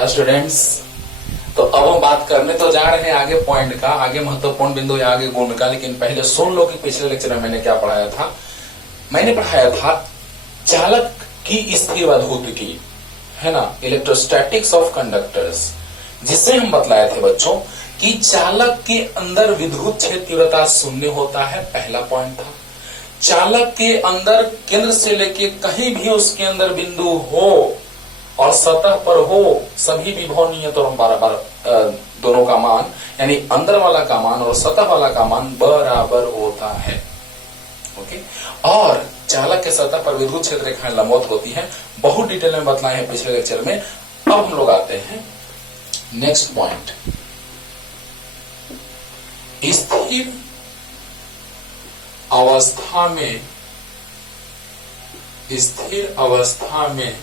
Students, तो अब हम बात करने तो जा रहे हैं आगे पॉइंट का, आगे महत्वपूर्ण बिंदु या आगे गुण का, लेकिन पहले सुन लो कि पिछले लेक्चर में मैंने क्या पढ़ाया था। मैंने पढ़ाया था चालक की स्थिर अधूत की, है ना, इलेक्ट्रोस्टैटिक्स ऑफ कंडक्टर्स, जिससे हम बतलाए थे बच्चों कि चालक के अंदर विद्युत क्षेत्र तीव्रता शून्य होता है, पहला पॉइंट था। चालक के अंदर केंद्र से लेके कहीं भी उसके अंदर बिंदु हो और सतह पर हो, सभी विभव नियत और बराबर दोनों का मान, यानी अंदर वाला का मान और सतह वाला का मान बराबर होता है। ओके, और चालक के सतह पर विद्युत क्षेत्र रेखाएं लंबवत होती हैं, बहुत डिटेल में बतलाए हैं पिछले लेक्चर में। अब हम लोग आते हैं नेक्स्ट पॉइंट, स्थिर अवस्था में, स्थिर अवस्था में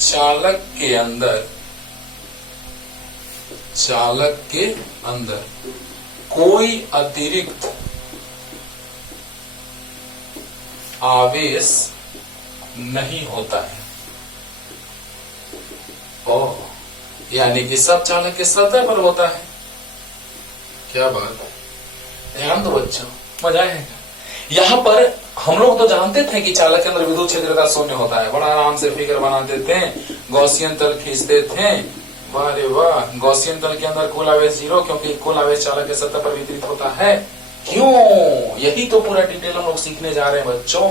चालक के अंदर कोई अतिरिक्त आवेश नहीं होता है। ओह, यानी कि सब चालक के सतह पर होता है। क्या बात है, ध्यान दो बच्चों, मजा आएगा। यहाँ पर हम लोग तो जानते थे कि चालक के अंदर विद्युत क्षेत्र का शून्य होता है, बड़ा आराम से फिगर बनाते थे, गॉसियन तल खींचते थे, वाह रे वाह। गॉसियन तल के अंदर कुल आवेश 0, क्योंकि कुल आवेश चालक के सतह पर वितरित होता है। क्यों? यही तो पूरा डिटेल हम लोग सीखने जा रहे हैं बच्चों,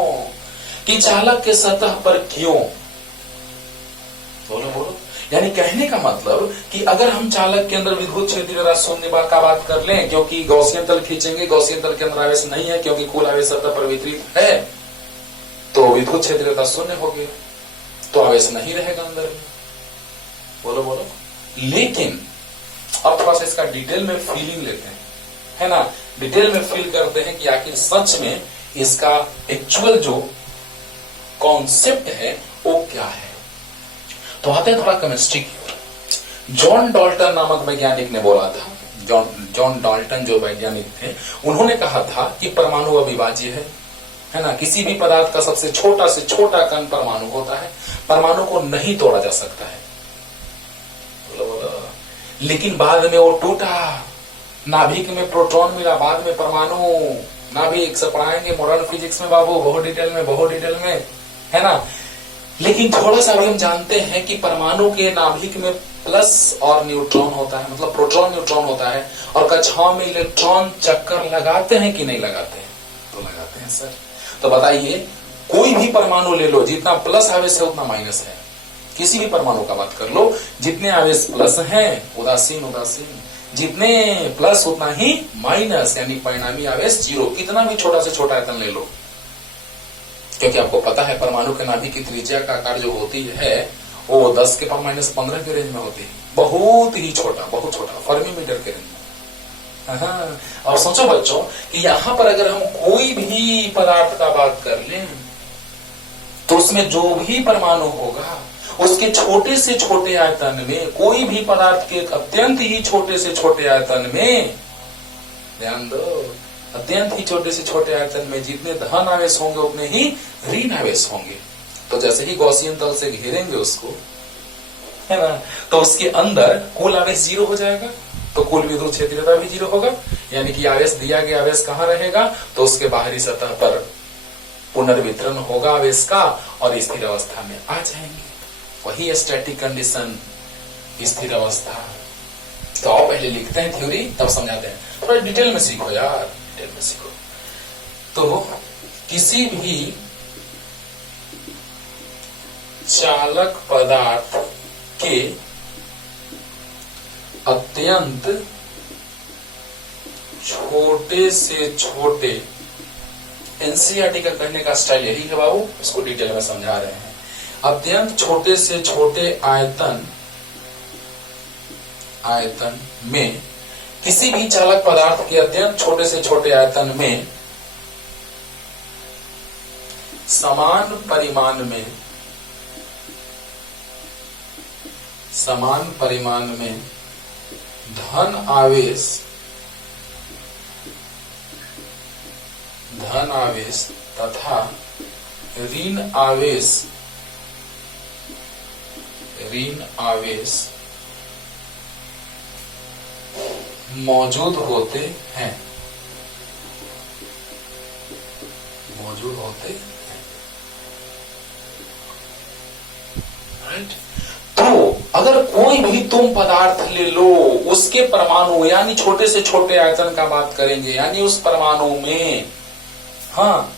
कि चालक के सतह पर क्यों। बोलो बोलो, यानी कहने का मतलब कि अगर हम चालक के अंदर विद्युत क्षेत्र शून्य का बात कर लें, क्योंकि गॉसियन तल खींचेंगे, गॉसियन तल के अंदर आवेश नहीं है, क्योंकि कुल आवेश सतह पर वितरित है, तो विद्युत क्षेत्र शून्य हो गया, तो आवेश नहीं रहेगा अंदर में। बोलो बोलो। लेकिन अब थोड़ा सा इसका डिटेल में फीलिंग लेते हैं, है ना, डिटेल में फील करते हैं कि आखिर सच में इसका एक्चुअल जो कॉन्सेप्ट है वो क्या है। तो आते हैं थोड़ा केमिस्ट्री की ओर। जॉन डाल्टन नामक वैज्ञानिक ने बोला था, जॉन डाल्टन जो वैज्ञानिक थे, उन्होंने कहा था कि परमाणु अविभाज्य है ना, किसी भी पदार्थ का सबसे छोटा से छोटा कण परमाणु होता है, परमाणु को नहीं तोड़ा जा सकता है। लेकिन बाद में वो टूटा, नाभिक में प्रोटॉन मिला, बाद में परमाणु, नाभिक से पढ़ाएंगे मॉडर्न फिजिक्स में बाबू, बहुत डिटेल में, है ना। लेकिन थोड़ा सा भी हम जानते हैं कि परमाणु के नाभिक में प्लस और न्यूट्रॉन होता है, मतलब प्रोटॉन न्यूट्रॉन होता है, और कक्षाओं में इलेक्ट्रॉन चक्कर लगाते हैं कि नहीं लगाते हैं? तो लगाते हैं सर। तो बताइए, कोई भी परमाणु ले लो, जितना प्लस आवेश है उतना माइनस है। किसी भी परमाणु का बात कर लो, जितने आवेश प्लस हैं उदासीन, जितने प्लस उतना ही माइनस, यानी परिणामी आवेश 0। कितना भी छोटा से छोटा आयतन ले लो, क्योंकि आपको पता है परमाणु के नाभिक की त्रिज्या का आकार जो होती है वो 10 के पावर -15 के रेंज में होती है, बहुत ही छोटा, बहुत छोटा, फर्मी मीटर के रेंज में। और सोचो बच्चों कि यहां पर अगर हम कोई भी पदार्थ का बात कर लें, तो उसमें जो भी परमाणु होगा उसके छोटे से छोटे आयतन में, कोई भी पदार्थ के अत्यंत ही छोटे से छोटे आयतन में, ध्यान दो, अत्यंत ही छोटे से छोटे आयतन में जितने धन आवेश होंगे उतने ही ऋण आवेश होंगे। तो जैसे ही गॉसियन तल से घेरेंगे उसको, है ना, तो उसके अंदर कुल आवेश 0 हो जाएगा, तो कुल विद्युत क्षेत्रता भी 0 होगा, यानी कि आवेश दिया गया आवेश कहाँ रहेगा, तो उसके बाहरी सतह पर पुनर्वितरण होगा आवेश का, और स्थिर अवस्था में आ जाएंगे। वही स्टैटिक कंडीशन, स्थिर अवस्था। तो आप पहले लिखते हैं थ्योरी, तब समझाते हैं। थोड़ा डिटेल में सीखो यार, डिटेल में सीखो। तो किसी भी चालक पदार्थ के अत्यंत छोटे से छोटे, एनसीईआरटी का करने का स्टाइल यही है बाबू, इसको डिटेल में समझा रहे हैं। अत्यंत छोटे से छोटे आयतन में, किसी भी चालक पदार्थ के अत्यंत छोटे से छोटे आयतन में समान परिमाण में धन आवेश तथा ऋण आवेश ऋण आवेश मौजूद होते हैं, मौजूद होते हैं। राइट। तो अगर कोई भी तुम पदार्थ ले लो, उसके परमाणु यानी छोटे से छोटे आयतन का बात करेंगे, यानी उस परमाणु में, हाँ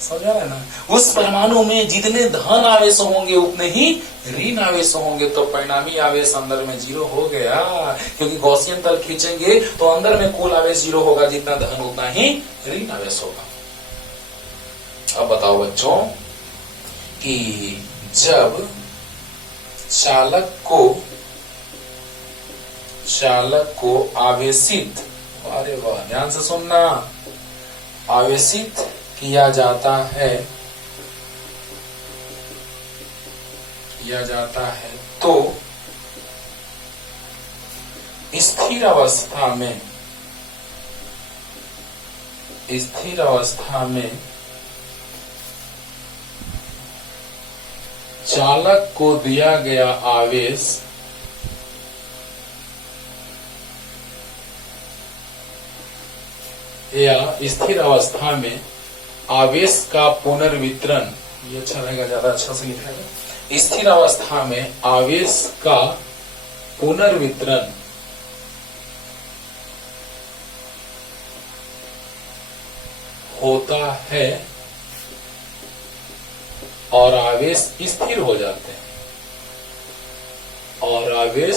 समझ आ रहा है ना, उस परमाणु में जितने धन आवेश होंगे उतने ही ऋण आवेश होंगे, तो परिणामी आवेश अंदर में 0 हो गया, क्योंकि गॉसियन तल खींचेंगे तो अंदर में कुल आवेश 0 होगा, जितना धन उतना ही ऋण आवेश होगा। अब बताओ बच्चों कि जब चालक को आवेशित, अरे वाह ध्यान से सुनना, आवेशित किया जाता है तो स्थिर अवस्था में चालक को दिया गया आवेश या स्थिर अवस्था में आवेश का पुनर्वितरण, ये अच्छा रहेगा, ज्यादा अच्छा से लिखेगा, स्थिर अवस्था में आवेश का पुनर्वितरण होता है और आवेश स्थिर हो जाते हैं, और आवेश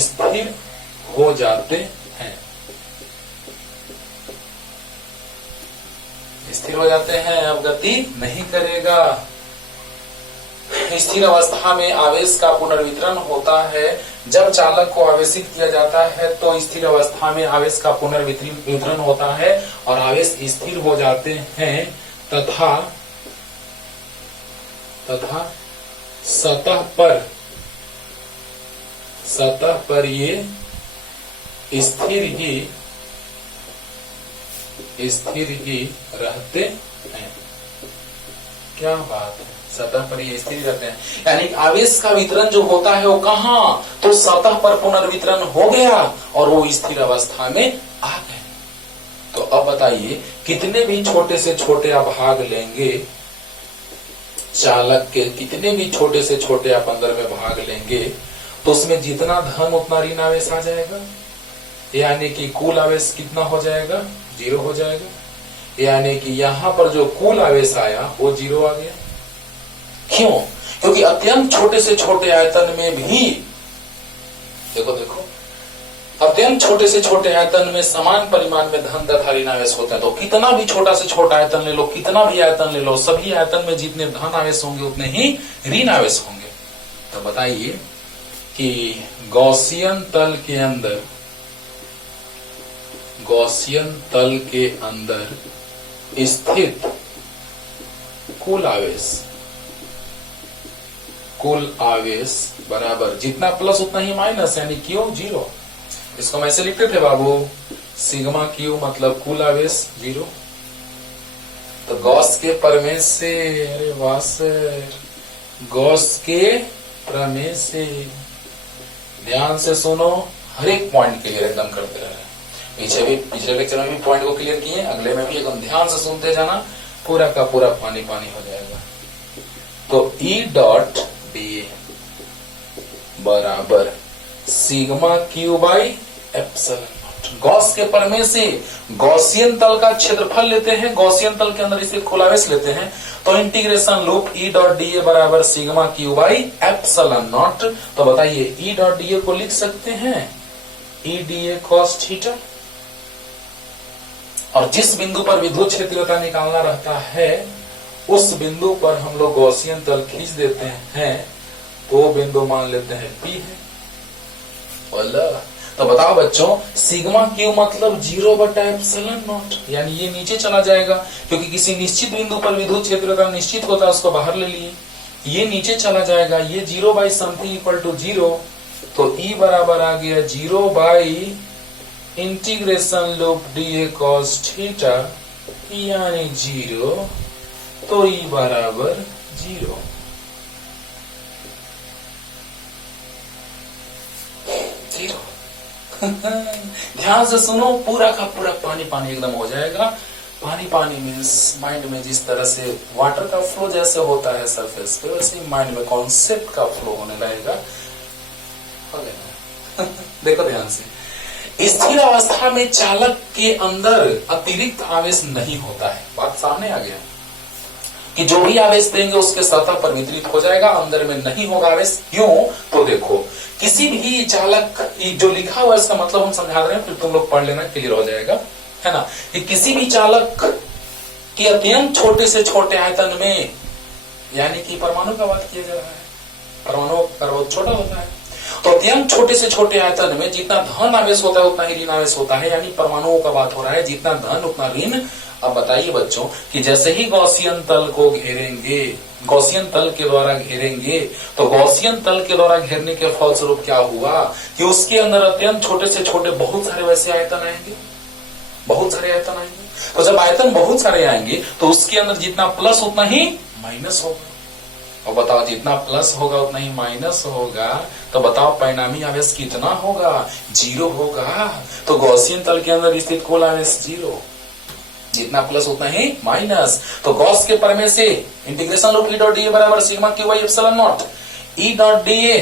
स्थिर हो जाते हैं, स्थिर हो जाते हैं, अब गति नहीं करेगा। स्थिर अवस्था में आवेश का पुनर्वितरण होता है, जब चालक को आवेशित किया जाता है तो स्थिर अवस्था में आवेश का पुनर्वितरण होता है और आवेश स्थिर हो जाते हैं, तथा सतह पर ये स्थिर ही रहते हैं। क्या बात है, सतह पर ये स्थिर रहते हैं, यानी आवेश का वितरण जो होता है वो कहाँ, तो सतह पर पुनर्वितरण हो गया और वो स्थिर अवस्था में आ गए। तो अब बताइए कितने भी छोटे से छोटे आप भाग लेंगे चालक के, कितने भी छोटे से छोटे आप अंदर में भाग लेंगे तो उसमें जितना धन उतना ऋण आवेश आ जाएगा, यानी कि कुल आवेश कितना हो जाएगा, 0 हो जाएगा, यानी कि यहाँ पर जो कुल आवेश आया वो 0 आ गया। क्यों? क्योंकि अत्यंत छोटे से छोटे आयतन में भी देखो अत्यंत छोटे से छोटे आयतन में समान परिमाण में धन तथा ऋण आवेश होते हैं। तो कितना भी छोटा से छोटा आयतन ले लो, कितना भी आयतन ले लो, सभी आयतन में जितने धन आवेश होंगे उतने ही ऋण आवेश होंगे। तो बताइए कि गॉसियन तल के अंदर स्थित कुल आवेश बराबर जितना प्लस उतना ही माइनस, यानी क्यू 0। इसको हम ऐसे लिखते थे बाबू, सिग्मा क्यू मतलब कुल आवेश 0। तो गॉस के प्रमेय से, अरे वाह सर, गॉस के प्रमेय से ध्यान से सुनो, हर एक पॉइंट क्लियर एकदम करते रहे। पिछले लेक्चर में भी पॉइंट को क्लियर किए, अगले में भी एकदम ध्यान से सुनते जाना, पूरा का पूरा पानी पानी हो जाएगा। तो ई डॉट डी बराबर sigma Q by epsilon not. Gauss के प्रमेय से गॉसियन तल का क्षेत्रफल लेते हैं, गॉसियन तल के अंदर इसे कुल आवेश लेते हैं, तो integration loop E dot D A बराबर sigma Q by epsilon naught. तो बताइए ई डॉट डी ए को लिख सकते हैं ई डी ए कॉस थीटा, और जिस बिंदु पर विद्युत क्षेत्रता निकालना रहता है उस बिंदु पर हम लोग गॉसियन तल खींच देते हैं, तो बिंदु मान लेते हैं P है। तो बताओ बच्चों, सिग्मा क्यू मतलब 0/एप्सिलॉन नॉट, यानी ये नीचे चला जाएगा, क्योंकि किसी निश्चित बिंदु पर विद्युत क्षेत्रता निश्चित होता है, उसको बाहर ले लिए, ये नीचे चला जाएगा, ये 0/समथिंग इक्वल टू 0, तो E बराबर आ गया 0 integration loop D A cos theta यानी 0, तो E बराबर 0। 0। ध्यान से सुनो, पूरा का पूरा पानी पानी एकदम हो जाएगा। पानी पानी मीन्स माइंड में जिस तरह से वाटर का फ्लो जैसे होता है सरफेस पे, वैसे ही माइंड में कॉन्सेप्ट का फ्लो होने लगेगा। हो गया देखो ध्यान से, स्थिर अवस्था में चालक के अंदर अतिरिक्त आवेश नहीं होता है। बात सामने आ गया कि जो भी आवेश देंगे उसके सतह पर वितरित हो जाएगा, अंदर में नहीं होगा आवेश। क्यों? तो देखो, किसी भी चालक, जो लिखा हुआ है इसका मतलब हम समझा रहे हैं, फिर तुम लोग पढ़ लेना, क्लियर हो जाएगा, है ना। कि किसी भी चालक के अत्यंत छोटे से छोटे आयतन में, यानी कि परमाणु का बात किया जा रहा है, परमाणु बहुत छोटा होता है, तो अत्यंत छोटे से छोटे आयतन में जितना धन आवेश होता है उतना ही ऋण आवेश होता है, यानी परमाणुओं का बात हो रहा है, जितना धन उतना ऋण। अब बताइए बच्चों कि जैसे ही गॉसियन तल को घेरेंगे, गॉसियन तल के द्वारा घेरेंगे, तो गॉसियन तल के द्वारा घेरने के फलस्वरूप क्या हुआ कि उसके अंदर अत्यंत छोटे से छोटे बहुत सारे वैसे आयतन आएंगे, बहुत सारे आयतन आएंगे। तो जब आयतन बहुत सारे आएंगे तो उसके अंदर जितना प्लस उतना ही माइनस होगा। और बताओ, जितना प्लस होगा उतना ही माइनस होगा, तो बताओ परिणामी आवेश कितना होगा? 0 होगा। तो गॉसियन तल के अंदर स्थित कुल आवेश 0, जितना प्लस उतना ही माइनस। तो गॉस के प्रमेय से इंटीग्रेशन लूप E.dA बराबर sigma Q by epsilon not E.dA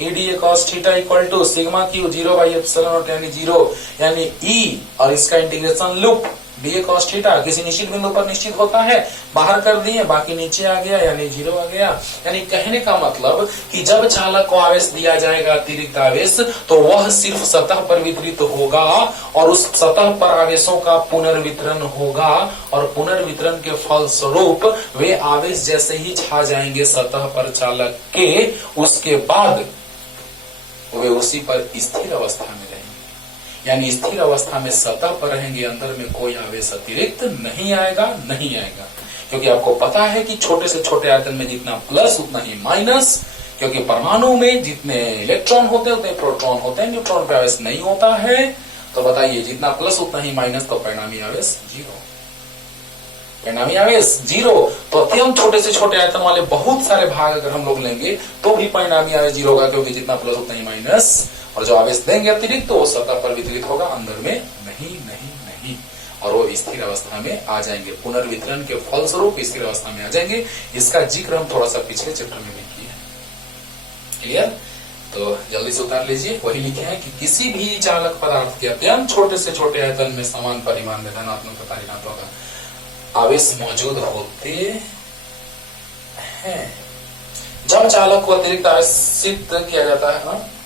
EDA cos theta equal to sigma q 0 by epsilon not, यानी 0, यानी E, और इसका integration loop DA cos theta किसी निश्चित बिंदु पर निश्चित होता है, बाहर कर दिए, बाकी नीचे आ गया, यानी 0 आ गया। यानी कहने का मतलब कि जब चालक को आवेश दिया जाएगा अतिरिक्त आवेश, तो वह सिर्फ सतह पर वितरित होगा और उस सतह पर आवेशों का पुनर्वितरण होगा, और पुनर्वितरण के फलस्वरूप वे आवेश जैसे ही छा जाएंगे सतह पर चालक के, उसके बाद वे उसी पर स्थिर अवस्था में रहेंगे। यानी स्थिर अवस्था में सतह पर रहेंगे, अंदर में कोई आवेश अतिरिक्त नहीं आएगा, नहीं आएगा। क्योंकि आपको पता है कि छोटे से छोटे आयतन में जितना प्लस उतना ही माइनस, क्योंकि परमाणु में जितने इलेक्ट्रॉन होते हैं उतने प्रोटॉन होते हैं, न्यूट्रॉन पे आवेश नहीं होता है। तो बताइए, जितना प्लस उतना ही माइनस, तो परिणामी आवेश 0, परिणामी आवेश 0। तो अत्यंत छोटे से छोटे आयतन वाले बहुत सारे भाग अगर हम लोग लेंगे तो भी परिणामी आवेश 0 होगा, क्योंकि जितना प्लस उतना ही माइनस, और जो आवेश देंगे अतिरिक्त तो वो सतह पर वितरित होगा, अंदर में नहीं, नहीं, नहीं, और वो स्थिर अवस्था में आ जाएंगे। पुनर्वितरण के फलस्वरूप स्थिर अवस्था में आ जाएंगे। इसका जिक्र हम थोड़ा सा पिछले चैप्टर में भी किए हैं, क्लियर। तो जल्दी से उतार लीजिए, वही लिखे हैं कि किसी भी चालक पदार्थ के अत्यंत छोटे से छोटे आयतन में समान परिमाण में धनात्मक तथा ऋणात्मक का आवेश मौजूद होते हैं। जब चालक को अतिरिक्त आवेशित किया जाता है,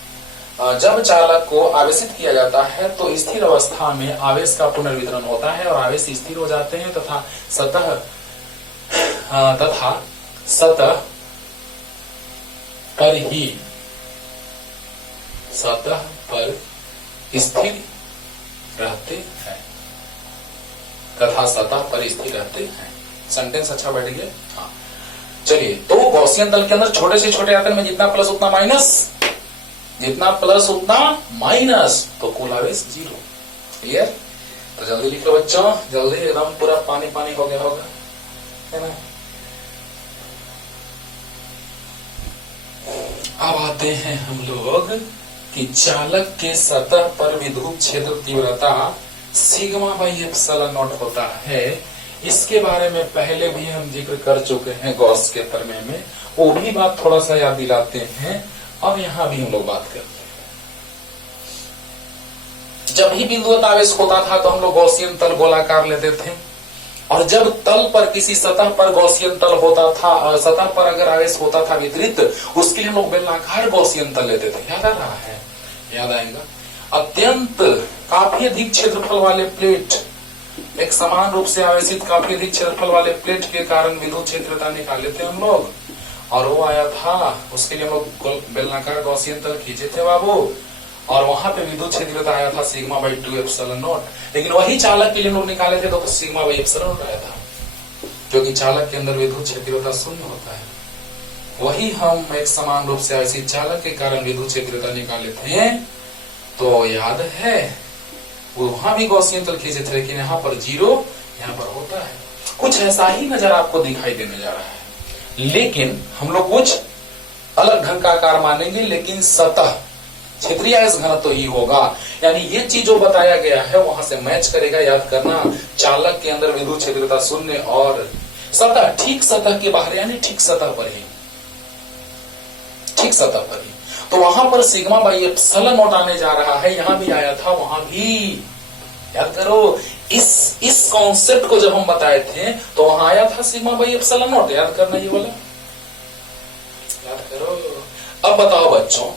जब चालक को आवेशित किया जाता है तो स्थिर अवस्था में आवेश का पुनर्वितरण होता है और आवेश स्थिर हो जाते हैं तथा सतह पर ही सतह पर स्थिर रहते हैं, तथा सतह पर स्थिर रहते हैं। सेंटेंस अच्छा बैठ गया। हाँ, चलिए, तो गॉसियन तल के अंदर छोटे से छोटे आयतन में जितना प्लस उतना माइनस, जितना प्लस उतना माइनस, तो कुल आवेश 0, क्लियर। तो जल्दी लिख लो बच्चों, जल्दी, एकदम पूरा पानी पानी हो गया होगा, है ना। अब आते हैं हम लोग कि चालक के सतह पर विद्युत क्षेत्र तीव्रता सिग्मा बाई एप्सिलॉन नॉट होता है। इसके बारे में पहले भी हम जिक्र कर चुके हैं गॉस के प्रमेय में, वो भी बात थोड़ा सा याद दिलाते हैं। अब यहां भी हम लोग बात करते हैं। जब भी बिंदुवत आवेश होता था तो हम लोग गॉसियन तल गोलाकार लेते थे, और जब तल पर किसी सतह पर गॉसियन तल होता था, सतह पर अगर आवेश होता था वितरित, उसके लिए हम लोग बेलनाकार गॉसियन तल लेते थे। याद आ रहा है? याद आएगा। अत्यंत काफी अधिक क्षेत्रफल वाले प्लेट, एक समान रूप से आवेशित काफी अधिक क्षेत्रफल वाले प्लेट के कारण विद्युत क्षेत्रता निकाले थे हम लोग, और वो आया था, उसके लिए हम लोग बेलनाकार गॉसियन तल खींचे थे बाबू, और वहां पे विद्युत क्षेत्रता आया था सिग्मा बाई 2 एप्सिलॉन नॉट। लेकिन वही चालक के लिए हम लोग निकाले थे तो सिग्मा बाई एप्सिलॉन नॉट आया था, क्योंकि चालक के अंदर विद्युत क्षेत्रता शून्य होता है। वही हम एक समान रूप से आवेशित चालक के कारण विद्युत क्षेत्रता निकाले थे, तो याद है वहां भी गॉसियन तल खींचे थे, लेकिन यहाँ पर 0 यहाँ पर होता है। कुछ ऐसा ही नजर आपको दिखाई देने जा रहा है, लेकिन हम लोग कुछ अलग ढंग का आकार मानेंगे। लेकिन सतह क्षेत्रीय आवेश घनत्व ही होगा। यानी ये चीज जो बताया गया है वहां से मैच करेगा। याद करना, चालक के अंदर विद्युत क्षेत्रीयता शून्य और सतह, ठीक सतह के बाहर, यानी ठीक सतह पर ही, ठीक सतह पर ही। तो वहां पर सिग्मा बाई एप्सिलॉन नॉट आने जा रहा है। यहां भी आया था, वहां भी। याद करो, इस कॉन्सेप्ट को जब हम बताए थे तो वहां आया था सिग्मा बाई एप्सिलॉन नॉट। याद करना ये वाला, याद करो। अब बताओ बच्चों,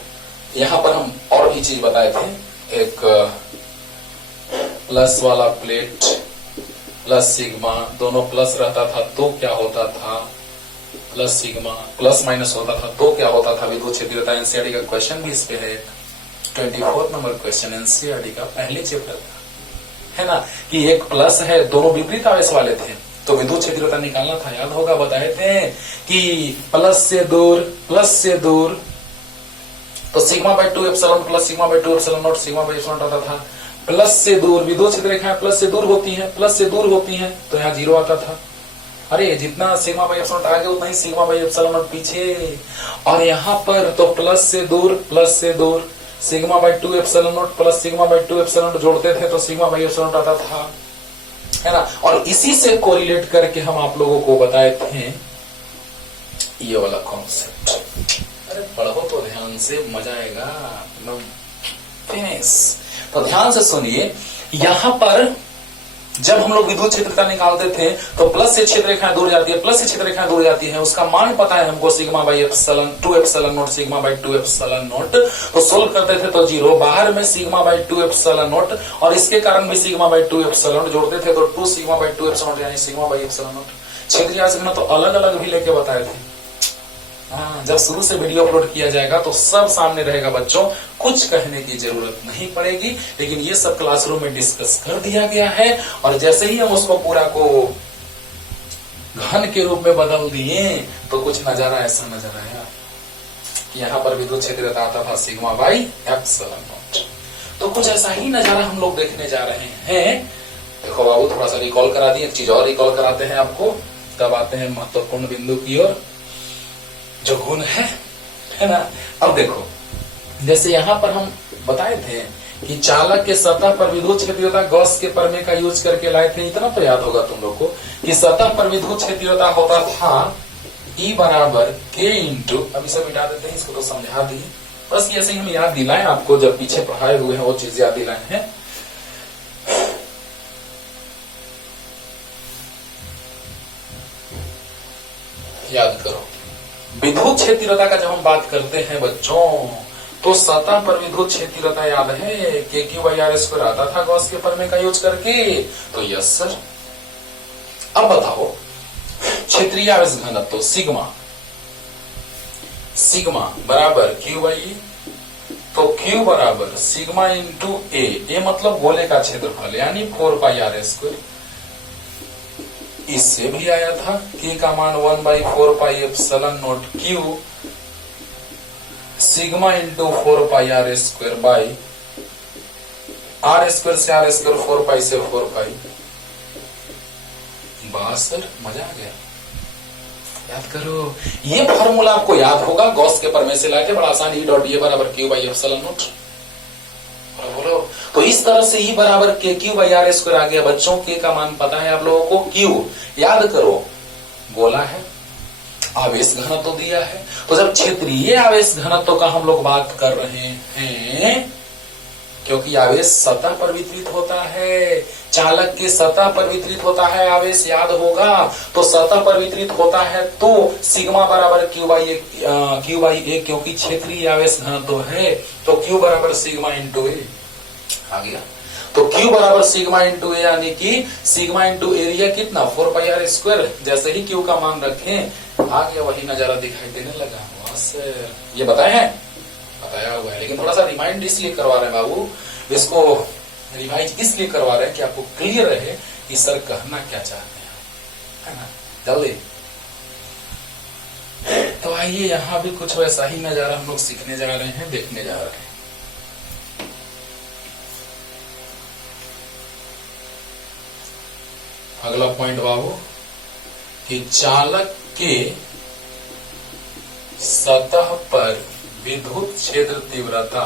यहां पर हम और भी चीज बताए थे। एक प्लस वाला प्लेट प्लस सिग्मा, दोनों प्लस रहता था तो क्या होता था, प्लस सिग्मा, प्लस माइनस होता था तो क्या होता था विद्युत क्षेत्रीयता। एनसीईआरटी का क्वेश्चन भी इस पे है, 24 नंबर क्वेश्चन एनसीईआरटी का पहले चैप्टर का, है ना, कि एक प्लस है, दोनों विपरीत आवेश वाले थे तो विद्युत क्षेत्रीयता निकालना था। याद होगा, बताए थे कि प्लस से दूर तो sigma by 2 epsilon plus sigma by 2 epsilon not sigma by epsilon आता था। प्लस से दूर, विद्युत क्षेत्र रेखाएं प्लस से दूर होती हैं, प्लस से दूर होती हैं तो यहाँ 0 आता था। अरे जितना सिग्मा बाई एप्सिलॉन आगे उतना ही सिग्मा बाई एप्सिलॉन नॉट पीछे। और यहाँ पर तो प्लस से दूर sigma by 2 epsilon not plus sigma by 2 epsilon not जोड़ते थे तो सिग्मा बाई एप्सिलॉन नॉट आता था, है ना। और इसी से कोरिलेट करके हम आप लोगों को बताए थे ये वाला कॉन्सेप्ट। अरे पढ़ो तो ध्यान से, मजा आएगा एकदम फिनिश। तो ध्यान से सुनिए, यहां पर जब हम लोग विद्युत क्षेत्रता निकालते थे तो प्लस से क्षेत्र रेखाएं दूर जाती है, प्लस से क्षेत्र रेखाएं दूर जाती है, उसका मान पता है हमको sigma by epsilon 2 epsilon not sigma by 2 epsilon naught. तो सोल्व करते थे तो 0, बाहर में सिग्मा बाई 2 एप्सिलॉन नॉट और इसके कारण भी सिग्मा बाई 2 एप्सिलॉन नॉट जोड़ते थे तो 2 सिग्मा बाई 2 एप्सिलॉन नॉट यानी सिग्मा बाई एप्सिलॉन नॉट। क्षेत्रीय आवेश घनत्व तो अलग अलग भी लेके बताए थे। हाँ, जब शुरू से वीडियो अपलोड किया जाएगा तो सब सामने रहेगा बच्चों, कुछ कहने की जरूरत नहीं पड़ेगी। लेकिन ये सब क्लासरूम में डिस्कस कर दिया गया है और जैसे ही हम उसको पूरा को घन के रूप में बदल दिए तो कुछ नजारा ऐसा नजर आया कि यहाँ पर विद्युत क्षेत्रता आता था सिग्मा बाई एप्सिलॉन नॉट। तो कुछ ऐसा ही नजारा हम लोग देखने जा रहे हैं। देखो बाबू, थोड़ा सा रिकॉल करा दिए, एक चीज और रिकॉल कराते हैं आपको, तब आते हैं महत्वपूर्ण बिंदु की ओर जो गुण है ना। अब देखो, जैसे यहाँ पर हम बताए थे कि चालक के सतह पर विद्युत क्षेत्रीयता गॉस के प्रमेय का यूज करके लाए थे। इतना तो याद होगा तुम लोग को कि सतह पर विद्युत क्षेत्रीयता होता था E बराबर K इंटू, अभी सब मिटा देते हैं, इसको तो समझा दिए, बस ऐसे ही हम याद दिलाएं आपको, जब पीछे पढ़ाए हुए हैं वो चीज याद दिलाए हैं। याद करो, विद्युत क्षेत्रीयता का जब हम बात करते हैं बच्चों तो सतह पर विद्युत क्षेत्रीयता याद है KQ/R² आता था गॉस के प्रमेय का यूज करके। तो यस सर। अब बताओ, क्षेत्रीय आवेश घनत्व सिग्मा बराबर Q/E, तो Q बराबर सिग्मा इंटू ए मतलब गोले का क्षेत्रफल यानी 4πr²। इससे भी आया था K का मान 1/4πε0 Q sigma into 4πr² by r² से r², 4π से 4π। बस सर, मजा आ गया। याद करो, ये फॉर्मूला आपको याद होगा, गॉस के प्रमेय से लाके बड़ा आसान, E.A बराबर Q/ε0। बोलो, तो इस तरह से E बराबर KQ/R² आ गया बच्चों। K का मान पता है आप लोगों को, Q याद करो गोला है, आवेश घनत्व दिया है। तो जब क्षेत्रीय आवेश घनत्व का हम लोग बात कर रहे हैं, क्योंकि आवेश सतह पर वितरित होता है, चालक के सतह पर वितरित होता है आवेश, याद होगा। तो सतह पर वितरित होता है तो सिग्मा बराबर Q/A, क्योंकि क्षेत्रीय आवेश घनत्व है तो Q बराबर सिग्मा इंटू ए आ गया। तो Q बराबर सिग्मा इंटू ए यानी कि सिग्मा इंटू एरिया कितना 4πr²। जैसे ही Q का मान रखें आ गया, वही नजारा दिखाई देने लगा। बस ये बताए हैं, बताया हुआ है, लेकिन थोड़ा सा रिमाइंड इसलिए करवा रहे हैं बाबू, इसको रिवाइज इसलिए करवा रहे हैं कि आपको क्लियर रहे कि सर कहना क्या चाहते हैं, है ना। जल्दी तो आइए, यहां भी कुछ वैसा ही नजारा हम लोग सीखने जा रहे हैं, देखने जा रहे हैं। अगला पॉइंट बाबू कि चालक के सतह पर विद्युत क्षेत्र तीव्रता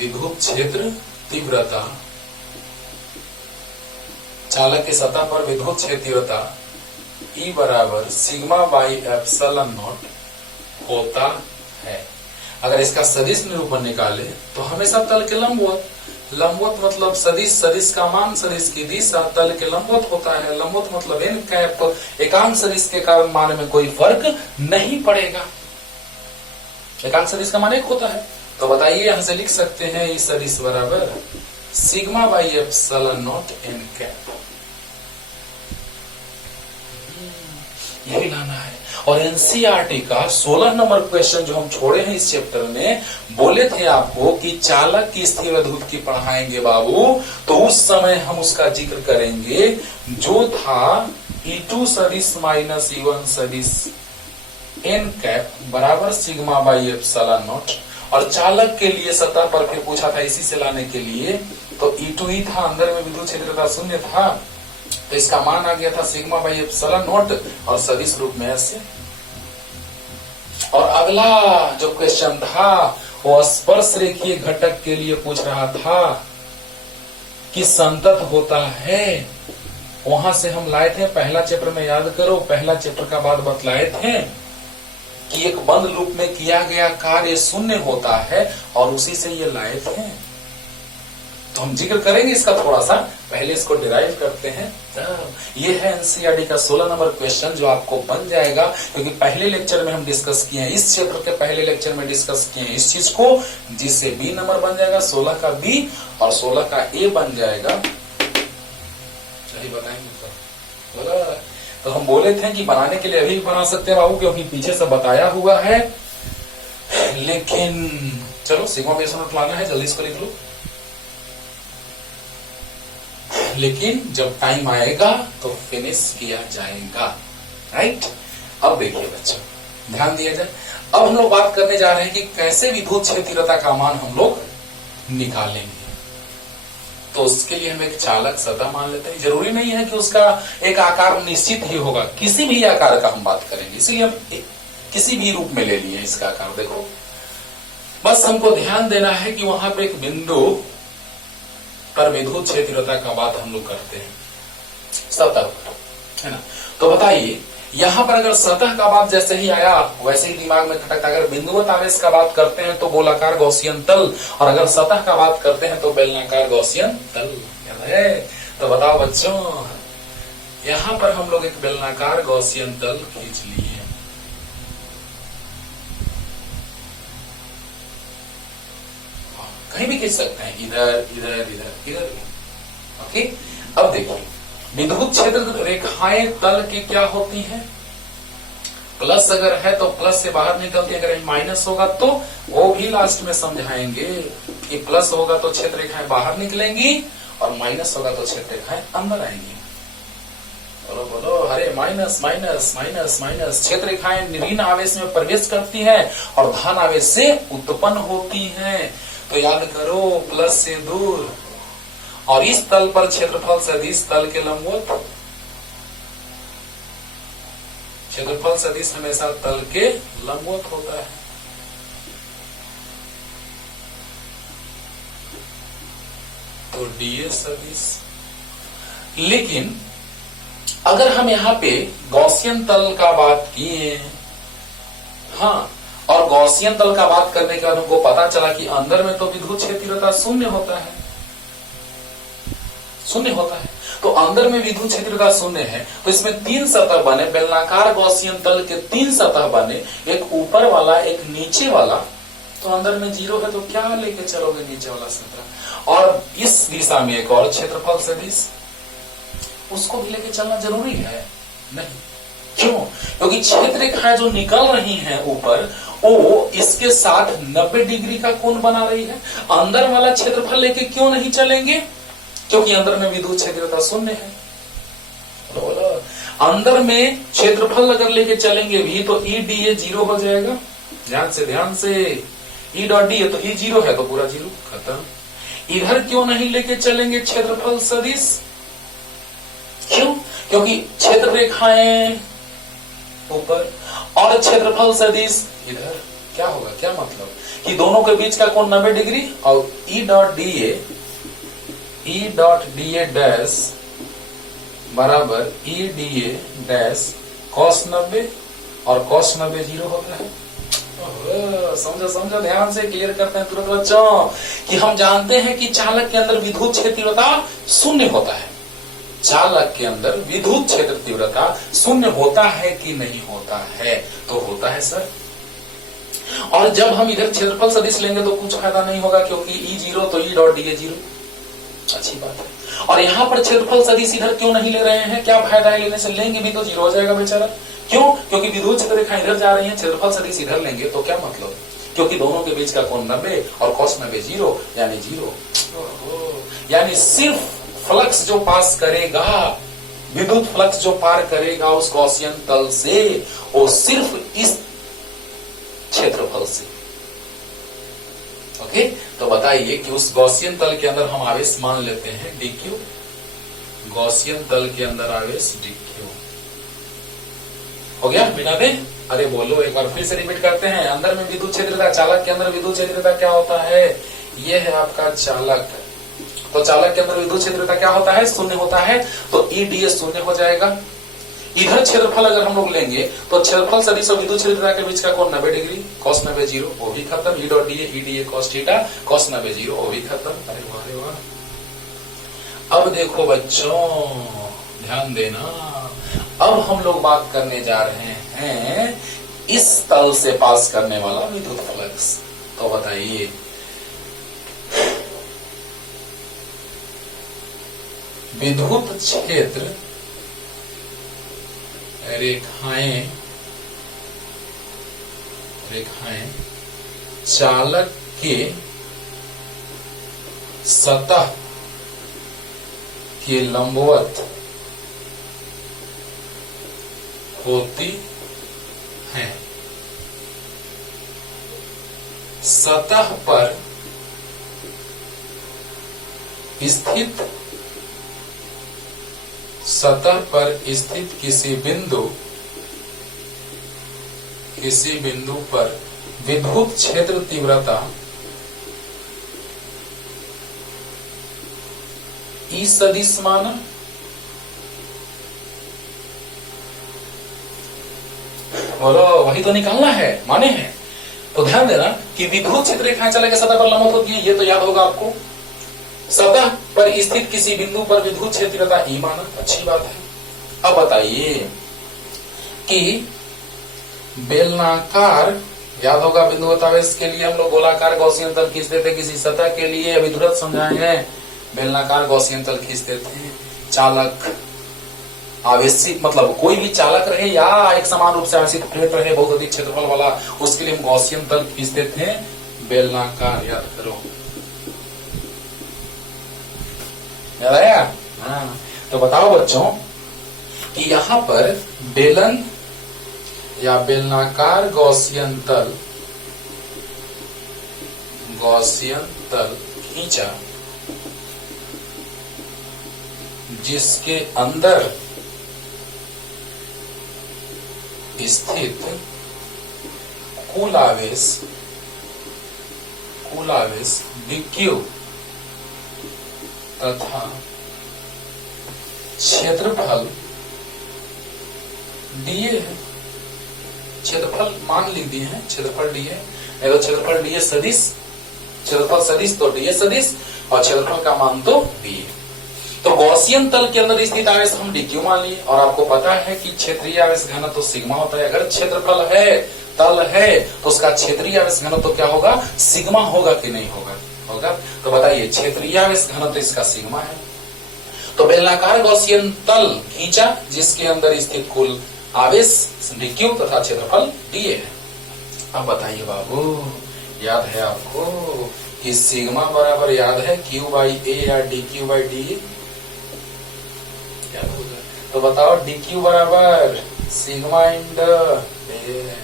विद्युत क्षेत्र तीव्रता, चालक की सतह पर विद्युत क्षेत्र तीव्रता E बराबर सिग्मा बाई एप्सिलॉन नॉट होता है। अगर इसका सदिश निरूपण निकाले तो हमेशा तल के लंबवत, लंबवत मतलब सदिश, सदिश का मान सदिश की दिशा, तल के लंबवत होता है, लंबवत मतलब एन कैप, एकांक सदिश के कारण मान में कोई फर्क नहीं पड़ेगा, एकांक सदिश का मान एक होता है। तो बताइए यहां से लिख सकते हैं ई सदिश बराबर sigma by epsilon naught N cap, यही लाना है। और एनसीईआरटी का 16 नंबर क्वेश्चन जो हम छोड़े हैं इस चैप्टर में, बोले थे आपको कि चालक की स्थिर विद्युत की पढ़ाएंगे बाबू, तो उस समय हम उसका जिक्र करेंगे जो था E2 सदिश माइनस E1 सदिश एन कैप बराबर सिग्मा बाई एप्सिलॉन नॉट। और चालक के लिए सतह पर फिर पूछा था इसी से लाने के लिए, तो E2 ही था, अंदर में विद्युत क्षेत्र का शून्य था, तो इसका मान आ गया था सिग्मा बाई एप्सिलॉन नॉट और सदिश रूप में ऐसे। और अगला जो क्वेश्चन था वो स्पर्श रेखीय घटक के लिए पूछ रहा था कि संतत होता है, वहां से हम लाए थे पहला चैप्टर में, याद करो पहला चैप्टर का बात बतलाए थे कि एक बंद लूप में किया गया कार्य शून्य होता है और उसी से ये लाए थे। तो हम जिक्र करेंगे इसका थोड़ा सा, पहले इसको डिराइव करते हैं। ये है एनसीईआरटी का 16 नंबर क्वेश्चन जो आपको बन जाएगा, क्योंकि पहले लेक्चर में हम डिस्कस किए हैं, इस चैप्टर के पहले लेक्चर में डिस्कस किए हैं इस चीज को, जिससे बी नंबर बन जाएगा, 16 का बी और 16 का ए बन जाएगा। यही बताएंगे तो हम बोले थे कि बनाने के लिए अभी भी बना सकते हैं बाबू, क्योंकि पीछे से बताया हुआ है, लेकिन चलो सिग्मा बेस नोट लाना है, जल्दी इसको लिख लो। लेकिन जब टाइम आएगा तो फिनिश किया जाएगा, राइट। अब देखिए बच्चों, ध्यान दिया जाए। अब हम लोग बात करने जा रहे हैं कि कैसे विद्युत क्षेत्र तीव्रता का मान हम लोग निकालेंगे। तो उसके लिए हम एक चालक सतह मान लेते हैं। जरूरी नहीं है कि उसका एक आकार निश्चित ही होगा, किसी भी आकार का हम बात करेंगे, इसीलिए हम किसी भी रूप में ले लिए इसका आकार। देखो बस हमको ध्यान देना है कि वहां पर एक बिंदु पर विद्युत क्षेत्र तीव्रता का बात हम लोग करते हैं सतह पर, है ना। तो बताइए यहां पर अगर सतह का बात जैसे ही आया वैसे ही दिमाग में खटकता, अगर बिंदुवत आवेश का बात करते हैं तो गोलाकार गॉसियन तल, और अगर सतह का बात करते हैं तो बेलनाकार गॉसियन तल, है। तो बताओ बच्चों, यहां पर हम लोग एक बेलनाकार गॉसियन तल खींच लिए, कहीं भी खींच सकते हैं, इधर इधर इधर इधर, ओके। अब देखिए विद्युत क्षेत्र रेखाएं तल की क्या होती हैं, प्लस अगर है तो प्लस से बाहर निकलती है, अगर माइनस होगा तो वो भी लास्ट में समझाएंगे कि प्लस होगा तो क्षेत्र रेखाएं बाहर निकलेंगी और माइनस होगा तो क्षेत्र रेखाएं अंदर आएंगी। बोलो बोलो, अरे माइनस माइनस माइनस माइनस, क्षेत्र रेखाएं ऋण आवेश में प्रवेश करती है और धन आवेश से उत्पन्न होती है। तो याद करो प्लस से दूर, और इस तल पर क्षेत्रफल सदिश तल के लंबवत, क्षेत्रफल सदिश हमेशा तल के लंबवत होता है। तो डीएस सदिश, लेकिन अगर हम यहां पे गॉसियन तल का बात किए, हाँ, और गॉसियन तल का बात करने के बाद हमको पता चला कि अंदर में तो विद्युत क्षेत्र तीव्रता शून्य होता है, शून्य होता है। तो अंदर में विद्युत क्षेत्र तीव्रता शून्य है, तो इसमें तीन सतह बने, बेलनाकार गॉसियन तल के तीन सतह बने, एक ऊपर वाला एक नीचे वाला। तो अंदर में 0 है तो क्या लेके चलोगे नीचे वाला सतह, और इस दिशा में एक और क्षेत्रफल सदिश, उसको भी लेके चलना जरूरी है नहीं? क्यों? क्योंकि क्षेत्र रेखाएं जो निकल रही हैं ऊपर, वो इसके साथ 90 डिग्री का कोण बना रही है। अंदर वाला क्षेत्रफल लेके क्यों नहीं चलेंगे? क्योंकि अंदर में विद्युत क्षेत्र तीव्रता शून्य है। अंदर में क्षेत्रफल अगर लेके चलेंगे भी तो ई डी ए 0 हो जाएगा। ध्यान से ई डॉट डी है तो ई 0 है तो पूरा 0 खत्म। इधर क्यों नहीं लेके चलेंगे क्षेत्रफल सदिश? क्यों? क्योंकि क्षेत्र रेखाएं ऊपर और क्षेत्रफल सदिश इधर, क्या होगा, क्या मतलब कि दोनों के बीच का कोण 90 डिग्री और E dot D A dash बराबर E D A dash cos 90 और cos 90 जीरो होता है। समझो समझो, ध्यान से क्लियर करते हैं तुरंत बच्चों कि हम जानते हैं कि चालक के अंदर विद्युत क्षेत्र तीव्रता शून्य होता है। चालक के अंदर विद्युत क्षेत्र तीव्रता शून्य होता है कि नहीं होता है? तो होता है सर। और जब हम इधर क्षेत्रफल सदिश लेंगे तो कुछ फायदा नहीं होगा, क्योंकि ई जीरो तो ई डॉट डी ए जीरो। अच्छी बात है। और यहाँ पर क्षेत्रफल सदिश इधर क्यों नहीं ले रहे हैं? क्या फायदा है लेने से? लेंगे भी तो जीरो हो जाएगा बेचारा। क्यों? क्योंकि विद्युत क्षेत्र रेखा इधर जा रही है, क्षेत्रफल सदिश इधर लेंगे तो क्या मतलब? क्योंकि दोनों के बीच का कोण 90 और cos 90 जीरो यानी जीरो। यानी सिर्फ फ्लक्स जो पास करेगा, विद्युत फ्लक्स जो पार करेगा उस गॉसियन तल से, वो सिर्फ इस क्षेत्रफल से। ओके, तो बताइए कि उस गॉसियन तल के अंदर हम आवेश मान लेते हैं dq। गॉसियन तल के अंदर आवेश dq हो गया बिना दे? अरे बोलो, एक बार फिर से रिपीट करते हैं। अंदर में विद्युत क्षेत्रता, चालक के अंदर विद्युत क्षेत्रता क्या होता है? ये है आपका चालक। तो चालक के अंदर विद्युत क्षेत्रता क्या होता है? शून्य होता है। तो ई डी ए शून्य हो जाएगा। इधर क्षेत्रफल अगर हम लोग लेंगे तो क्षेत्रफल सदिश और विद्युत क्षेत्रता के बीच का कोण 90 डिग्री, cos 90 जीरो, वो भी खत्म। ई डॉट डी ए cos थीटा, cos 90 जीरो, वो भी खत्म। अरे वाह रे वाह। अब देखो बच्चों, ध्यान देना। अब हम लोग बात करने जा रहे हैं इस तल से पास करने वाला विद्युत फ्लक्स। तो बताइए, विद्युत क्षेत्र रेखाएं चालक के सतह के लंबवत होती हैं। सतह पर स्थित किसी बिंदु पर विद्युत क्षेत्र तीव्रता ई सदिश माना। बोलो, वही तो निकालना है, माने हैं। तो ध्यान देना कि विद्युत क्षेत्र रेखाएं चालक के सतह पर लंबवत होती है, ये तो याद होगा आपको। सतह पर स्थित किसी बिंदु पर विद्युत क्षेत्र तीव्रता ई माना। अच्छी बात है। अब बताइए कि बेलनाकार, याद होगा बिंदुवत आवेश के लिए हम लोग गोलाकार गॉसियन तल खींचते थे किसी सतह के लिए। अभी तुरंत समझाएंगे। बेलनाकार गॉसियन तल खींचते थे। चालक आवेशित, मतलब कोई भी चालक रहे या एक समान रूप से आवेशित प्लेट रहे बहुत अधिक क्षेत्रफल वाला, उसके लिए हम गॉसियन तल खींचते थे बेलनाकार। याद करो, याद आया? हाँ। तो बताओ बच्चों कि यहां पर बेलन या बेलनाकार गॉसियन तल खींचा, जिसके अंदर स्थित कुल आवेश dq तथा क्षेत्रफल dA है। क्षेत्रफल मान लिख दिए हैं, क्षेत्रफल dA है। तो क्षेत्रफल dA सदिश, क्षेत्रफल सदिश तो dA सदिश, और क्षेत्रफल का मान तो dA। तो गॉसियन तल के अंदर स्थित आवेश हम dq मान लिए। और आपको पता है कि क्षेत्रीय आवेश घनत्व तो सिग्मा होता है। अगर क्षेत्रफल है, तल है, तो उसका क्षेत्रीय आवेश घनत्व तो क्या होगा? सिग्मा होगा कि नहीं होगा? होगा। तो बताइए, क्षेत्रीय आवेश घनत्व तो इसका सिग्मा है। तो बेलनाकार गॉसियन तल खींचा जिसके अंदर स्थित कुल आवेश dq तथा क्षेत्रफल dA है। अब बताइए बाबू, याद है आपको कि सिग्मा बराबर याद है q बाई a या dq बाई dA? क्या होगा? तो बताओ, dq बराबर सिग्मा इंटू a।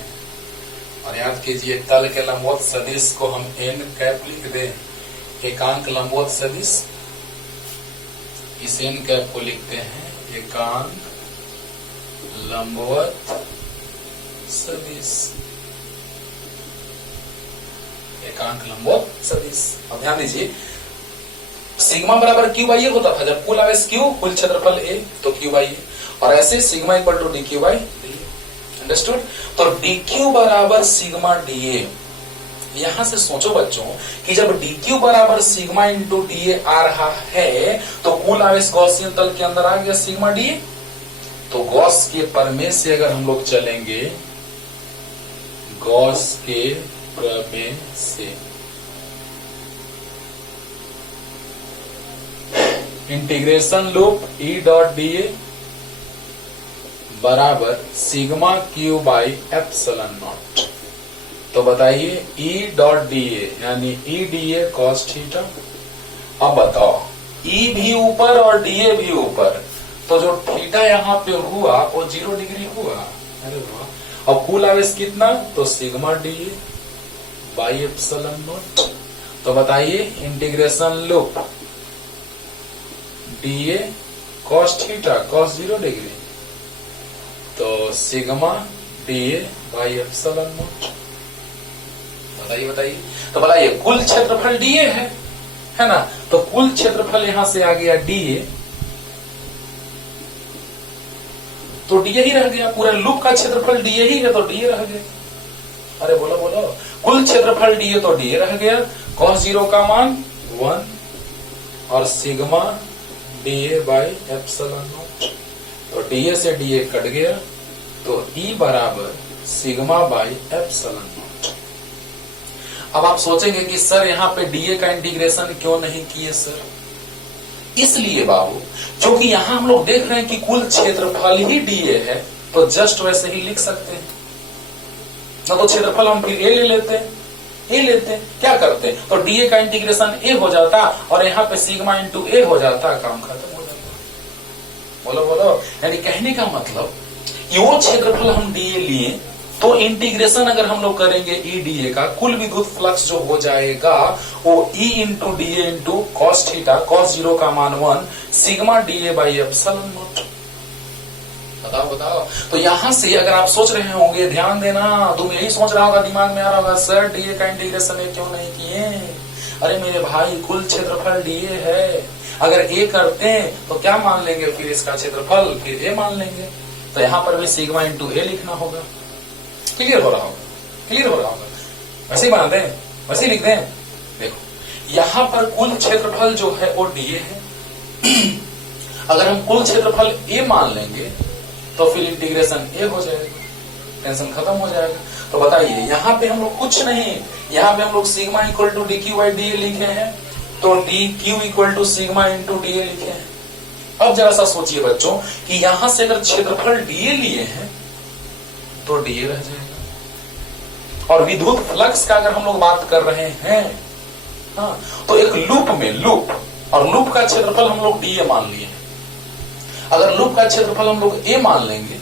और याद कीजिए, तल के लंबवत सदिश को हम n कैप लिख दें, एकांक लंबवत सदिश। इस n कैप को लिखते हैं एकांक लंबवत सदिश। स्थिरांक लंबवत सदिश। अब ध्यान दीजिए, सिग्मा बराबर क्यू बाई ए होता था जब कुल आवेश क्यू कुल क्षेत्रफल ए तो क्यू बाई ए, और ऐसे sigma equal to D q by D. Understood? तो डी क्यू बराबर सिग्मा डी ए। यहां से सोचो बच्चों कि जब डी क्यू बराबर सिग्मा इंटू डी ए आ रहा है तो कुल आवेश गॉसियन तल के अंदर आ गया सिग्मा डी ए। तो गॉस के प्रमेय से अगर हम लोग चलेंगे, गॉस के प्रमेय से integration loop E dot D A बराबर sigma Q by epsilon naught. तो बताइए ई डॉट डी ए यानी E D A cos theta. अब बताओ ई भी ऊपर और डी ए भी ऊपर, तो जो थीटा यहां पे हुआ वो 0 डिग्री हुआ। अरे वाह। और कुल आवेश कितना? तो sigma D A by epsilon naught. तो बताइए integration loop D A cos theta cos 0 degree, तो sigma D A by epsilon naught. बताइए तो बताइए कुल क्षेत्रफल डी ए है ना, तो कुल क्षेत्रफल यहां से आ गया डी ए, तो डी ए ही रह गया। पूरे लूप का क्षेत्रफल डी ए ही है तो डी ए रह गया। अरे बोलो बोलो, कुल क्षेत्रफल डी ए तो डी ए रह गया, cos 0 का मान 1 और sigma D A by epsilon naught. तो डी ए से डी ए कट गया, तो ई बराबर सिग्मा बाई एप्सिलॉन नॉट। अब आप सोचेंगे कि सर यहां पे डी ए का इंटीग्रेशन क्यों नहीं किए सर? इसलिए बाबू क्योंकि यहां हम लोग देख रहे हैं कि कुल क्षेत्रफल ही डी ए है, तो जस्ट वैसे ही लिख सकते हैं ना। तो क्षेत्रफल हम फिर ए ले लेते क्या करते, तो डी ए का इंटीग्रेशन ए हो जाता और यहाँ पे सिग्मा इंटू ए हो जाता, काम खत्म हो जाता। बोलो बोलो, यानी कहने का मतलब कि वो क्षेत्रफल हम डी ए लिए तो इंटीग्रेशन अगर हम लोग करेंगे ई डी ए का, कुल विद्युत फ्लक्स जो हो जाएगा वो ई इंटू डी ए इंटू कॉस थीटा कॉस 0 का मान 1 sigma D A by epsilon not. बताओ। तो यहां से अगर आप सोच रहे होंगे, ध्यान देना, तुम यही सोच रहा होगा, दिमाग में आ रहा होगा, सर डी ए का इंटीग्रेशन ए क्यों नहीं किए? अरे मेरे भाई कुल क्षेत्रफल डी ए है, अगर ए करते हैं तो क्या मान लेंगे फिर इसका क्षेत्रफल, फिर ए मान लेंगे। तो यहां पर भी सिग्मा इंटू ए लिखना होगा। क्लियर हो रहा होगा? वैसे ही बना दें, वैसे ही लिख दें। देखो यहां पर कुल क्षेत्रफल जो है वो डी ए है। अगर हम कुल क्षेत्रफल ए मान लेंगे तो फिर इंटीग्रेशन ए हो जाएगा, टेंशन खत्म हो जाएगा। तो बताइए यहां पे हम लोग कुछ नहीं, यहां पे हम लोग sigma equal to D q by D A लिखे हैं, तो D q equal to sigma into D A लिखे हैं। अब जरा सा सोचिए बच्चों कि यहां से अगर क्षेत्रफल डी ए लिए हैं तो डी ए रह जाएगा। और विद्युत फ्लक्स का अगर हम लोग बात कर रहे हैं, हाँ, तो एक लूप में लूप और लूप का क्षेत्रफल हम लोग डी ए मान लिए। अगर लूप का क्षेत्रफल हम लोग ए मान लेंगे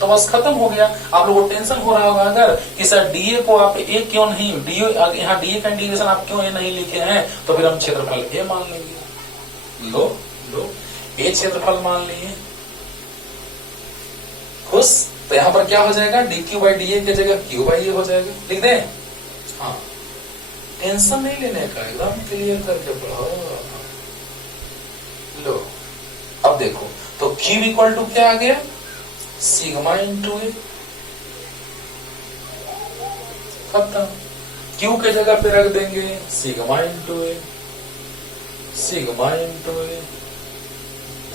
तो बस खत्म हो गया। आप लोगों को टेंशन हो रहा होगा अगर कि सर डीए को आप ए क्यों नहीं, डीए यहाँ डीए का इंटीग्रेशन आप क्यों ए नहीं लिखे हैं, तो फिर हम क्षेत्रफल ए मान लेंगे। लो ए क्षेत्रफल मान लिए, खुश। तो यहां पर क्या हो जाएगा, डी क्यू बाई डी ए की जगह क्यू बाई ए हो जाएगा। लिख दें? हाँ, टेंशन नहीं लेने का, एकदम क्लियर करके पढ़ो। लो अब देखो, तो क्यू इक्वल टू क्या आ गया, सिग्मा इंटू ए। खत्म। क्यू के जगह पे रख देंगे सिग्मा इंटू ए, सिग्मा इंटू ए,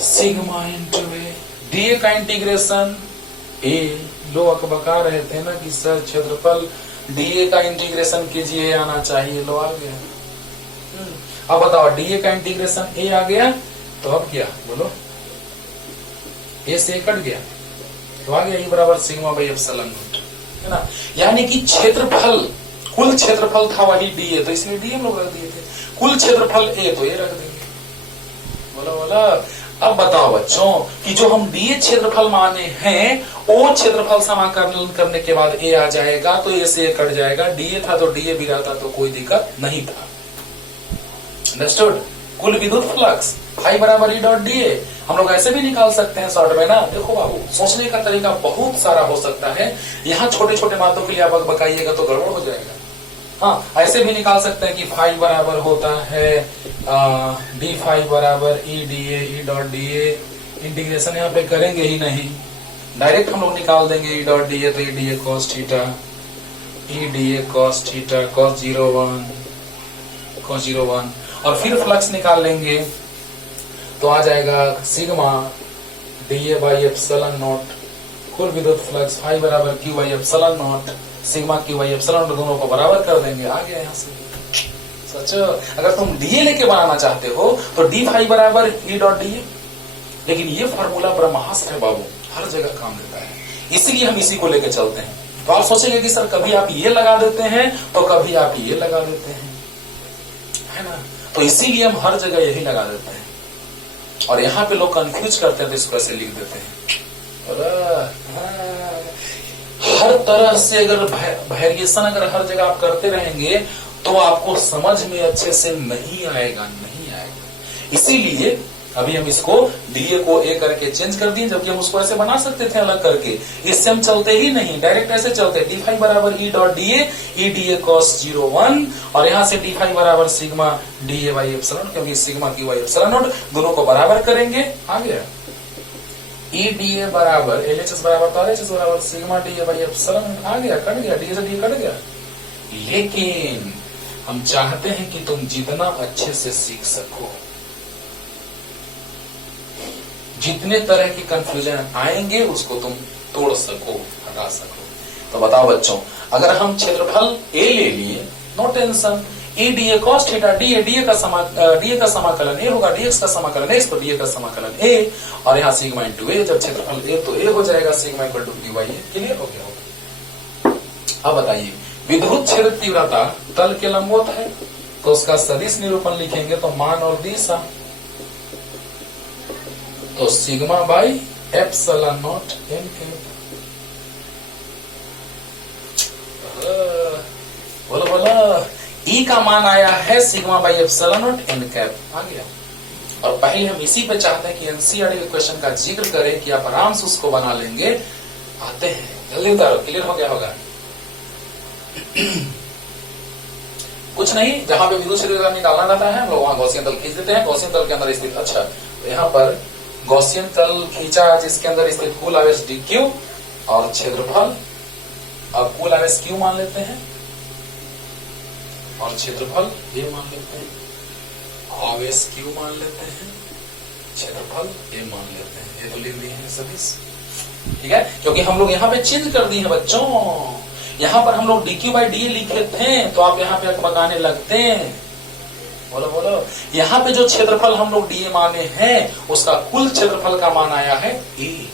सिग्मा इंटू ए। डी का इंटीग्रेशन ए। लो अकबका रहे थे ना कि सर क्षेत्रफल डी का इंटीग्रेशन कीजिए आना चाहिए, लो आ गया। अब बताओ डी का इंटीग्रेशन ए आ गया, तो अब क्या बोलो, ए से कट गया तो आ गया ई बराबर सिग्मा बाई एप्सिलॉन नॉट, है ना। यानी कि क्षेत्रफल, कुल क्षेत्रफल था वही डी ए, तो इसलिए डी हम लोग रख दिए थे। कुल क्षेत्रफल ए तो ए रख देंगे। बोला। अब बताओ बच्चों कि जो हम डी ए क्षेत्रफल माने हैं वो क्षेत्रफल समाकलन करने के बाद ए आ जाएगा, तो ए से ए कट जाएगा। डी ए था तो डी ए भी रहता तो कोई दिक्कत नहीं था। अंडरस्टूड? कुल विद्युत फ्लक्स I बराबर ई डॉट डी ए हम लोग ऐसे भी निकाल सकते हैं शॉर्ट में ना। देखो बाबू, सोचने का तरीका बहुत सारा हो सकता है, यहाँ छोटे छोटे बातों के लिए आप बकाइएगा तो गड़बड़ हो जाएगा। हाँ, ऐसे भी निकाल सकते हैं कि फाई बराबर होता है डी फाई बराबर ई डी ए डॉट डी ए। इंटीग्रेशन यहाँ पे करेंगे ही नहीं, डायरेक्ट हम लोग निकाल देंगे ई डॉट डी ए, तो ई D A cos theta, E D A cos theta cos 0 1 और फिर फ्लक्स निकाल लेंगे तो आ जाएगा sigma D A by epsilon not कुल विद्युत फ्लक्स फाई बराबर Q by epsilon not sigma Q by epsilon not, दोनों को बराबर कर देंगे। आ गया यहाँ से। सोचो अगर तुम डीए लेके बनाना चाहते हो तो डी फाई बराबर ई डॉट डी ए, लेकिन ये फार्मूला ब्रह्मास्त्र है बाबू, हर जगह काम देता है, इसीलिए हम इसी को लेके चलते हैं। तो आप सोचेंगे कि सर कभी आप ये लगा देते हैं तो कभी आप ये लगा देते हैं, है ना, तो इसीलिए हम हर जगह यही लगा देते हैं। और यहाँ पे लोग कंफ्यूज करते हैं तो इसको ऐसे लिख देते हैं। हर तरह से अगर वेरिएशन अगर हर जगह आप करते रहेंगे तो आपको समझ में अच्छे से नहीं आएगा। इसीलिए अभी हम इसको डीए को ए करके चेंज कर दिए, जबकि हम उसको ऐसे बना सकते थे अलग करके। इससे हम चलते ही नहीं, डायरेक्ट ऐसे चलते डी फाई बराबर ई डॉट डी ए कॉस 0 1 और यहाँ से डी फाई बराबर sigma D A by epsilon, क्योंकि सिग्मा की बाई एप्सिलॉन नॉट, दोनों को बराबर करेंगे। आ गया ई डी ए बराबर एल एच एस बराबर तो एच एस बराबर sigma D A by epsilon. आ गया, कट गया, डी से डी कट गया। लेकिन हम चाहते हैं कि तुम जितना अच्छे से सीख सको, जितने तरह की कंफ्यूजन आएंगे उसको तुम तोड़ सको, हटा सको। तो बताओ बच्चों, अगर हम क्षेत्रफल ए ले लिए, no tension, A D A cos theta D A का समाकलन ए होगा, डीएक्स का समाकलन एक्स, तो डीए का समाकलन ए, और यहाँ सिग्मा इंटू ए, जब क्षेत्रफल ए तो ए हो जाएगा, sigma equal to D y. Clear हो गया होगा। अब बताइए, विद्युत क्षेत्र तीव्रता तल के लंबवत है तो उसका सदिश निरूपण लिखेंगे तो मान और दिशा, तो sigma by epsilon naught N cap. बोलो बोलो, ई का मान आया है sigma by epsilon naught N cap. आ गया। और पहले हम इसी पे चाहते हैं कि एनसीईआरटी के क्वेश्चन का जिक्र करें कि आप आराम से उसको बना लेंगे। आते हैं, जल्दी उतारो। क्लियर हो गया होगा। कुछ नहीं, जहां पे विद्युत क्षेत्र निकालना रहता है हम लोग वहां गॉसियन तल खींच देते हैं। गॉसियन तल के अंदर स्थित, अच्छा तो यहाँ पर गॉसियन तल खींचा जिसके अंदर स्थित कुल आवेश डी क्यू और क्षेत्रफल, अब कुल आवेश क्यू मान लेते हैं और क्षेत्रफल ए मान लेते हैं, आवेश क्यू मान लेते हैं, क्षेत्रफल ए मान लेते हैं। ये तो लिख दिए हैं सदिश, ठीक है, क्योंकि हम लोग यहाँ पे चेंज कर दिए हैं बच्चों। यहाँ पर हम लोग डी क्यू बाई डी लिखे थे तो आप यहाँ पे अकबकाने लगते हैं। बोलो बोलो, यहाँ पे जो क्षेत्रफल हम लोग डीए माने हैं उसका कुल क्षेत्रफल का मान आया है ए।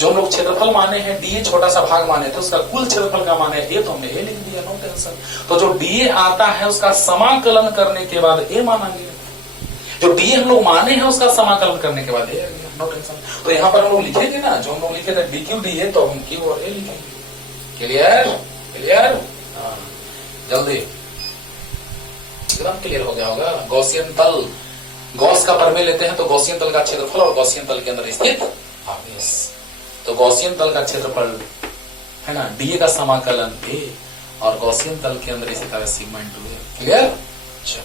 जो हम लोग क्षेत्रफल माने हैं डीए छोटा सा भाग माने थे, उसका कुल क्षेत्रफल का मान है ए, तो हमने ए लिख दिया, नो टेंशन। तो जो डीए आता है उसका समाकलन करने के बाद ए मानेंगे, जो डीए हम लोग माने हैं उसका समाकलन करने के बाद ए आ गया, नो टेंशन। तो यहाँ पर हम लोग लिखेंगे ना, जो हम लोग लिखे थे डी क्यू डीए, तो हम क्यू और ए लिखेंगे। क्लियर क्लियर, हाँ जल्दी, एकदम क्लियर हो गया होगा। गॉसियन तल, गॉस का प्रमेय लेते हैं तो गॉसियन तल का क्षेत्रफल और गॉसियन तल के अंदर स्थित आवेश, तो गॉसियन तल का क्षेत्रफल है ना डीए का समाकलन ए और गॉसियन तल के अंदर स्थित आवेश सिग्मा इंटू ए। क्लियर। चलो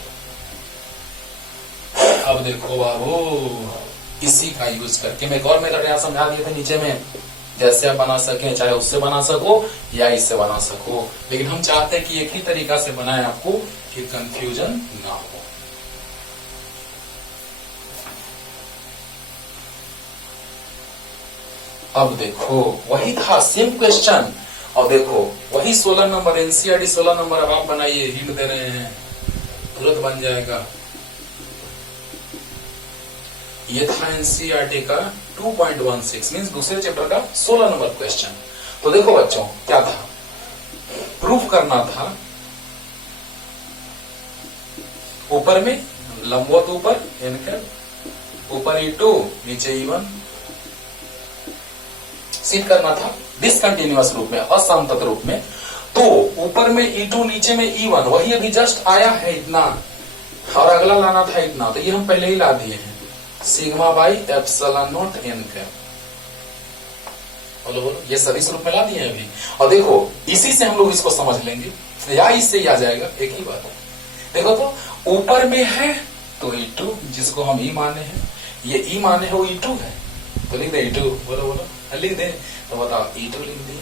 अब देखो बाबू, इसी का यूज करके मैं एक और मेथड यहाँ समझा दिए थे नीचे में, जैसे आप बना सके, चाहे उससे बना सको या इससे बना सको, लेकिन हम चाहते हैं कि एक ही तरीका से बनाए आपको कि कंफ्यूजन ना हो। अब देखो वही था सेम क्वेश्चन, और देखो वही 16 नंबर एनसीईआरटी 16 नंबर। अब आप बनाइए, हिंट दे रहे हैं, तुरंत बन जाएगा। ये था एनसीईआरटी का 2.16 मींस दूसरे चैप्टर का 16 नंबर क्वेश्चन। तो देखो बच्चों क्या था, प्रूफ करना था ऊपर में लंबवत ऊपर एन कैप, ऊपर E2 नीचे E1, सिद्ध करना था डिसकंटिन्यूअस रूप में, असंतत रूप में। तो ऊपर में E2 नीचे में E1, वही अभी जस्ट आया है इतना, और अगला लाना था इतना, तो ये हम पहले ही ला दिए हैं, sigma by epsilon naught N cap. बोलो बोलो, ये सदिश रूप में ला दिए अभी। और देखो इसी से हम लोग इसको समझ लेंगे। या इससे ही आ जाएगा, एक ही बात है। देखो तो ऊपर में है तो E2 जिसको हम ई माने हैं, ये ई माने है वो E2 है, तो लिख दे E2। बोलो बोलो, लिख दे। तो बताओ E2 लिख दिए।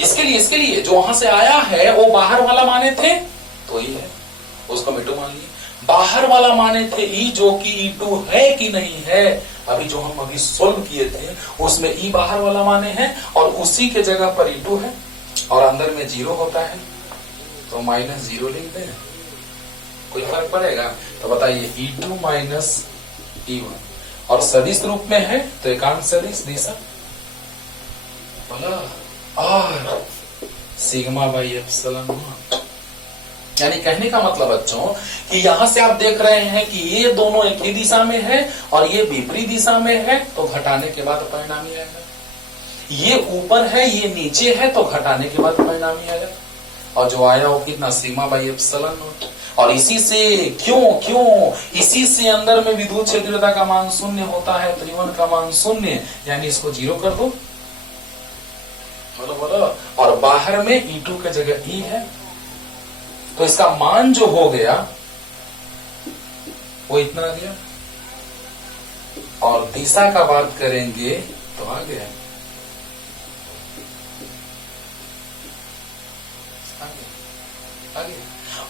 इसके लिए जो वहां से आया है वो बाहर वाला माने थे तो ई है, उसको हम E2 मान लिए। बाहर वाला माने थे ई जो कि E2 है कि नहीं है, अभी जो हम अभी सोल्व किए थे उसमें ई बाहर वाला माने हैं और उसी के जगह पर E2 है और अंदर में 0 होता है तो -0 लिख दें। कोई फर्क पड़ेगा? तो बताइए E2 माइनस E1 और सदिश रूप में है तो एकांक सदिश दिशा बोला और सिग्मा बाई एप्सिलॉन नॉट। यानी कहने का मतलब बच्चों कि यहां से आप देख रहे हैं कि ये दोनों एक ही दिशा में है और ये विपरीत दिशा में है तो घटाने के बाद परिणाम ही आएगा। ये ऊपर है ये नीचे है तो घटाने के बाद परिणाम ही आएगा। और जो आया वो कितना सिग्मा बाई एप्सिलॉन नॉट। और इसी से क्यों इसी से अंदर में विद्युत क्षेत्रता का मान 0 होता है तो E1 का मान 0, यानी इसको 0 कर दो। बोलो बोलो। और बाहर में E2 के जगह E है तो इसका मान जो हो गया वो इतना आ गया। और दिशा का बात करेंगे तो आ गया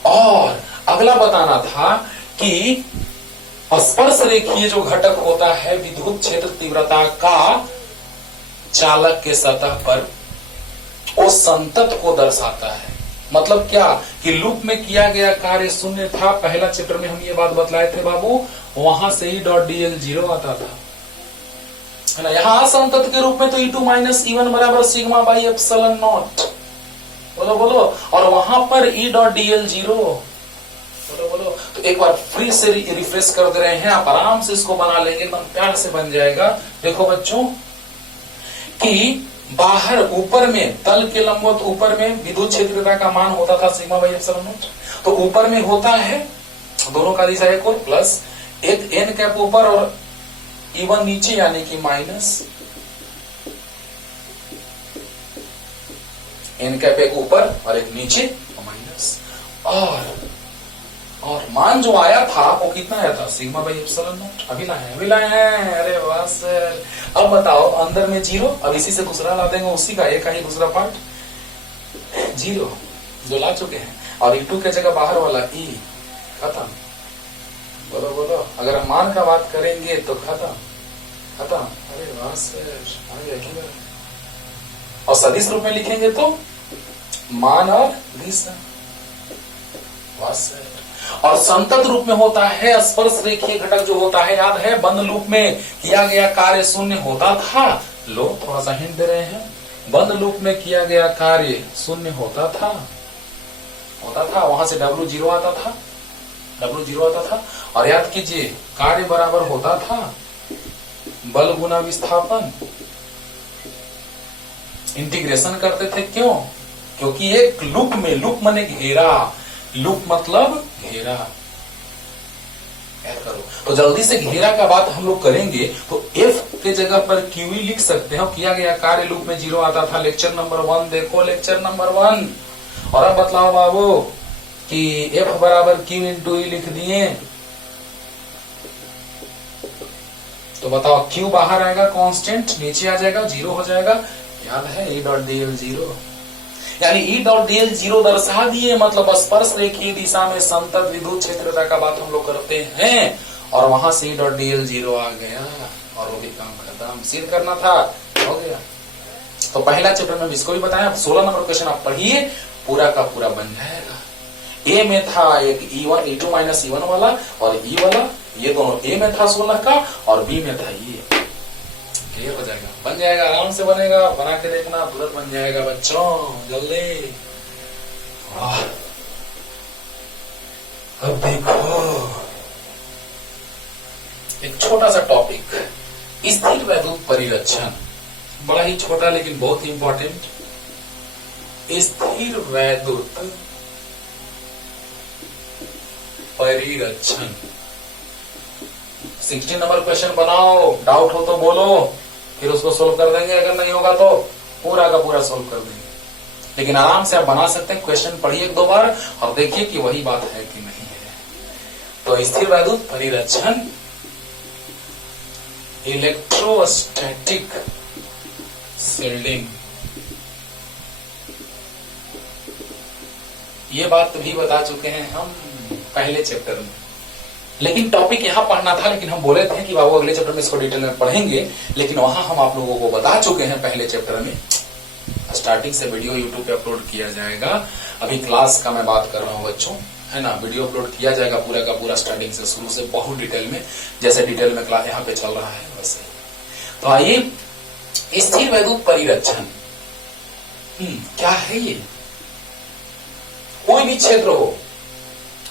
और अगला बताना था कि स्पर्श रेखीय जो घटक होता है विद्युत क्षेत्र तीव्रता का चालक के सतह पर वो संतत को दर्शाता है। मतलब क्या कि लूप में किया गया कार्य 0 था। पहला चैप्टर में हम ये बात बतलाए थे बाबू, वहां से ही .dl 0 आता था, है ना। यहां संतत के रूप में तो E2 माइनस E1 बराबर सिग्मा बाई एप्सिलॉन नॉट। बोलो बोलो। और वहां पर E.dl 0। बोलो बोलो। तो एक बार फिर से रिफ्रेश कर दे रहे हैं, आप आराम से इसको बना लेंगे, एकदम प्यार से बन जाएगा। देखो बच्चों कि बाहर ऊपर में तल के लंबवत ऊपर में विद्युत क्षेत्रता का मान होता था सिग्मा बाई एप्सिलॉन नॉट। तो ऊपर में होता है दोनों का दिशा एक और प्लस एक n कैप ऊपर और E1 नीचे यानी कि माइनस n कैप एक ऊपर और एक नीचे माइनस। और मान जो आया था वो कितना आया था सिग्मा बाई एप्सिलॉन नॉट। अभी लाए हैं। अरे वाह सर। अब बताओ अंदर में 0, अब इसी से दूसरा ला देंगे, उसी का एक ही दूसरा पार्ट 0 जो ला चुके हैं और E2 के जगह बाहर वाला E खत्म। बोलो बोलो। अगर हम मान का बात करेंगे तो खत्म। अरे वाह सर। और सदिश रूप में लिखेंगे तो मान और दिशा। और संतत रूप में होता है स्पर्श रेखीय घटक जो होता है, याद है बंद लूप में किया गया कार्य 0 होता था। लो थोड़ा सा हिंट दे रहे हैं, बंद लूप में किया गया कार्य 0 होता था। वहां से W 0 आता था। और याद कीजिए कार्य बराबर होता था बल गुना विस्थापन। इंटीग्रेशन करते थे क्यों? क्योंकि एक लूप में, लूप माने घेरा, लूप मतलब घेरा। याद करो। तो जल्दी से घेरा का बात हम लोग करेंगे तो F के जगह पर QE लिख सकते हैं। किया गया कार्य लूप में 0 आता था। लेक्चर नंबर 1 देखो, लेक्चर नंबर 1। और अब बतलाओ बाबू कि F बराबर Q इंटू E लिख दिए तो बताओ Q बाहर आएगा कांस्टेंट, नीचे आ जाएगा 0 हो जाएगा। याद है E.dl 0, यानी E.dl 0 दर्शा दिए। मतलब स्पर्श रेखीय दिशा में संतत विद्युत क्षेत्रता का बात हम लोग करते हैं और वहां से E.dl 0 आ गया और वो भी काम खत्म। सिद्ध करना था, हो गया। तो पहला चैप्टर में इसको भी बताया। 16 नंबर क्वेश्चन आप पढ़िए, पूरा का पूरा बन जाएगा। ए में था एक E1 E2 माइनस E1 वाला और E वाला, ये दोनों ए में था 16 का और बी में था ये। क्लियर हो जाएगा, बन जाएगा, आराम से बनेगा। बना के देखना, तुरंत बन जाएगा बच्चों, जल्दी। अब देखो एक छोटा सा टॉपिक, स्थिर वैद्युत परिरक्षण। बड़ा ही छोटा लेकिन बहुत इंपॉर्टेंट। स्थिर वैद्युत परिरक्षण। 16 नंबर क्वेश्चन बनाओ, डाउट हो तो बोलो, फिर उसको सोल्व कर देंगे। अगर नहीं होगा तो पूरा का पूरा सोल्व कर देंगे। लेकिन आराम से आप बना सकते हैं। क्वेश्चन पढ़िए एक दो बार और देखिए कि वही बात है कि नहीं है। तो स्थिर वैद्युत परिरक्षण इलेक्ट्रोस्टैटिक शील्डिंग, ये बात भी बता चुके हैं हम पहले चैप्टर में, लेकिन टॉपिक यहां पढ़ना था, लेकिन हम बोले थे कि बाबू अगले चैप्टर में इसको डिटेल में पढ़ेंगे, लेकिन वहां हम आप लोगों को बता चुके हैं पहले चैप्टर में। स्टार्टिंग से वीडियो यूट्यूब पे अपलोड किया जाएगा। अभी क्लास का मैं बात कर रहा हूं बच्चों, है ना। वीडियो अपलोड किया जाएगा पूरा का पूरा स्टार्टिंग से शुरू से बहुत डिटेल में, जैसे डिटेल में क्लास यहाँ पे चल रहा है वैसे। तो आइए, स्थिर वैद्युत परिरक्षण क्या है ये? कोई भी क्षेत्र हो,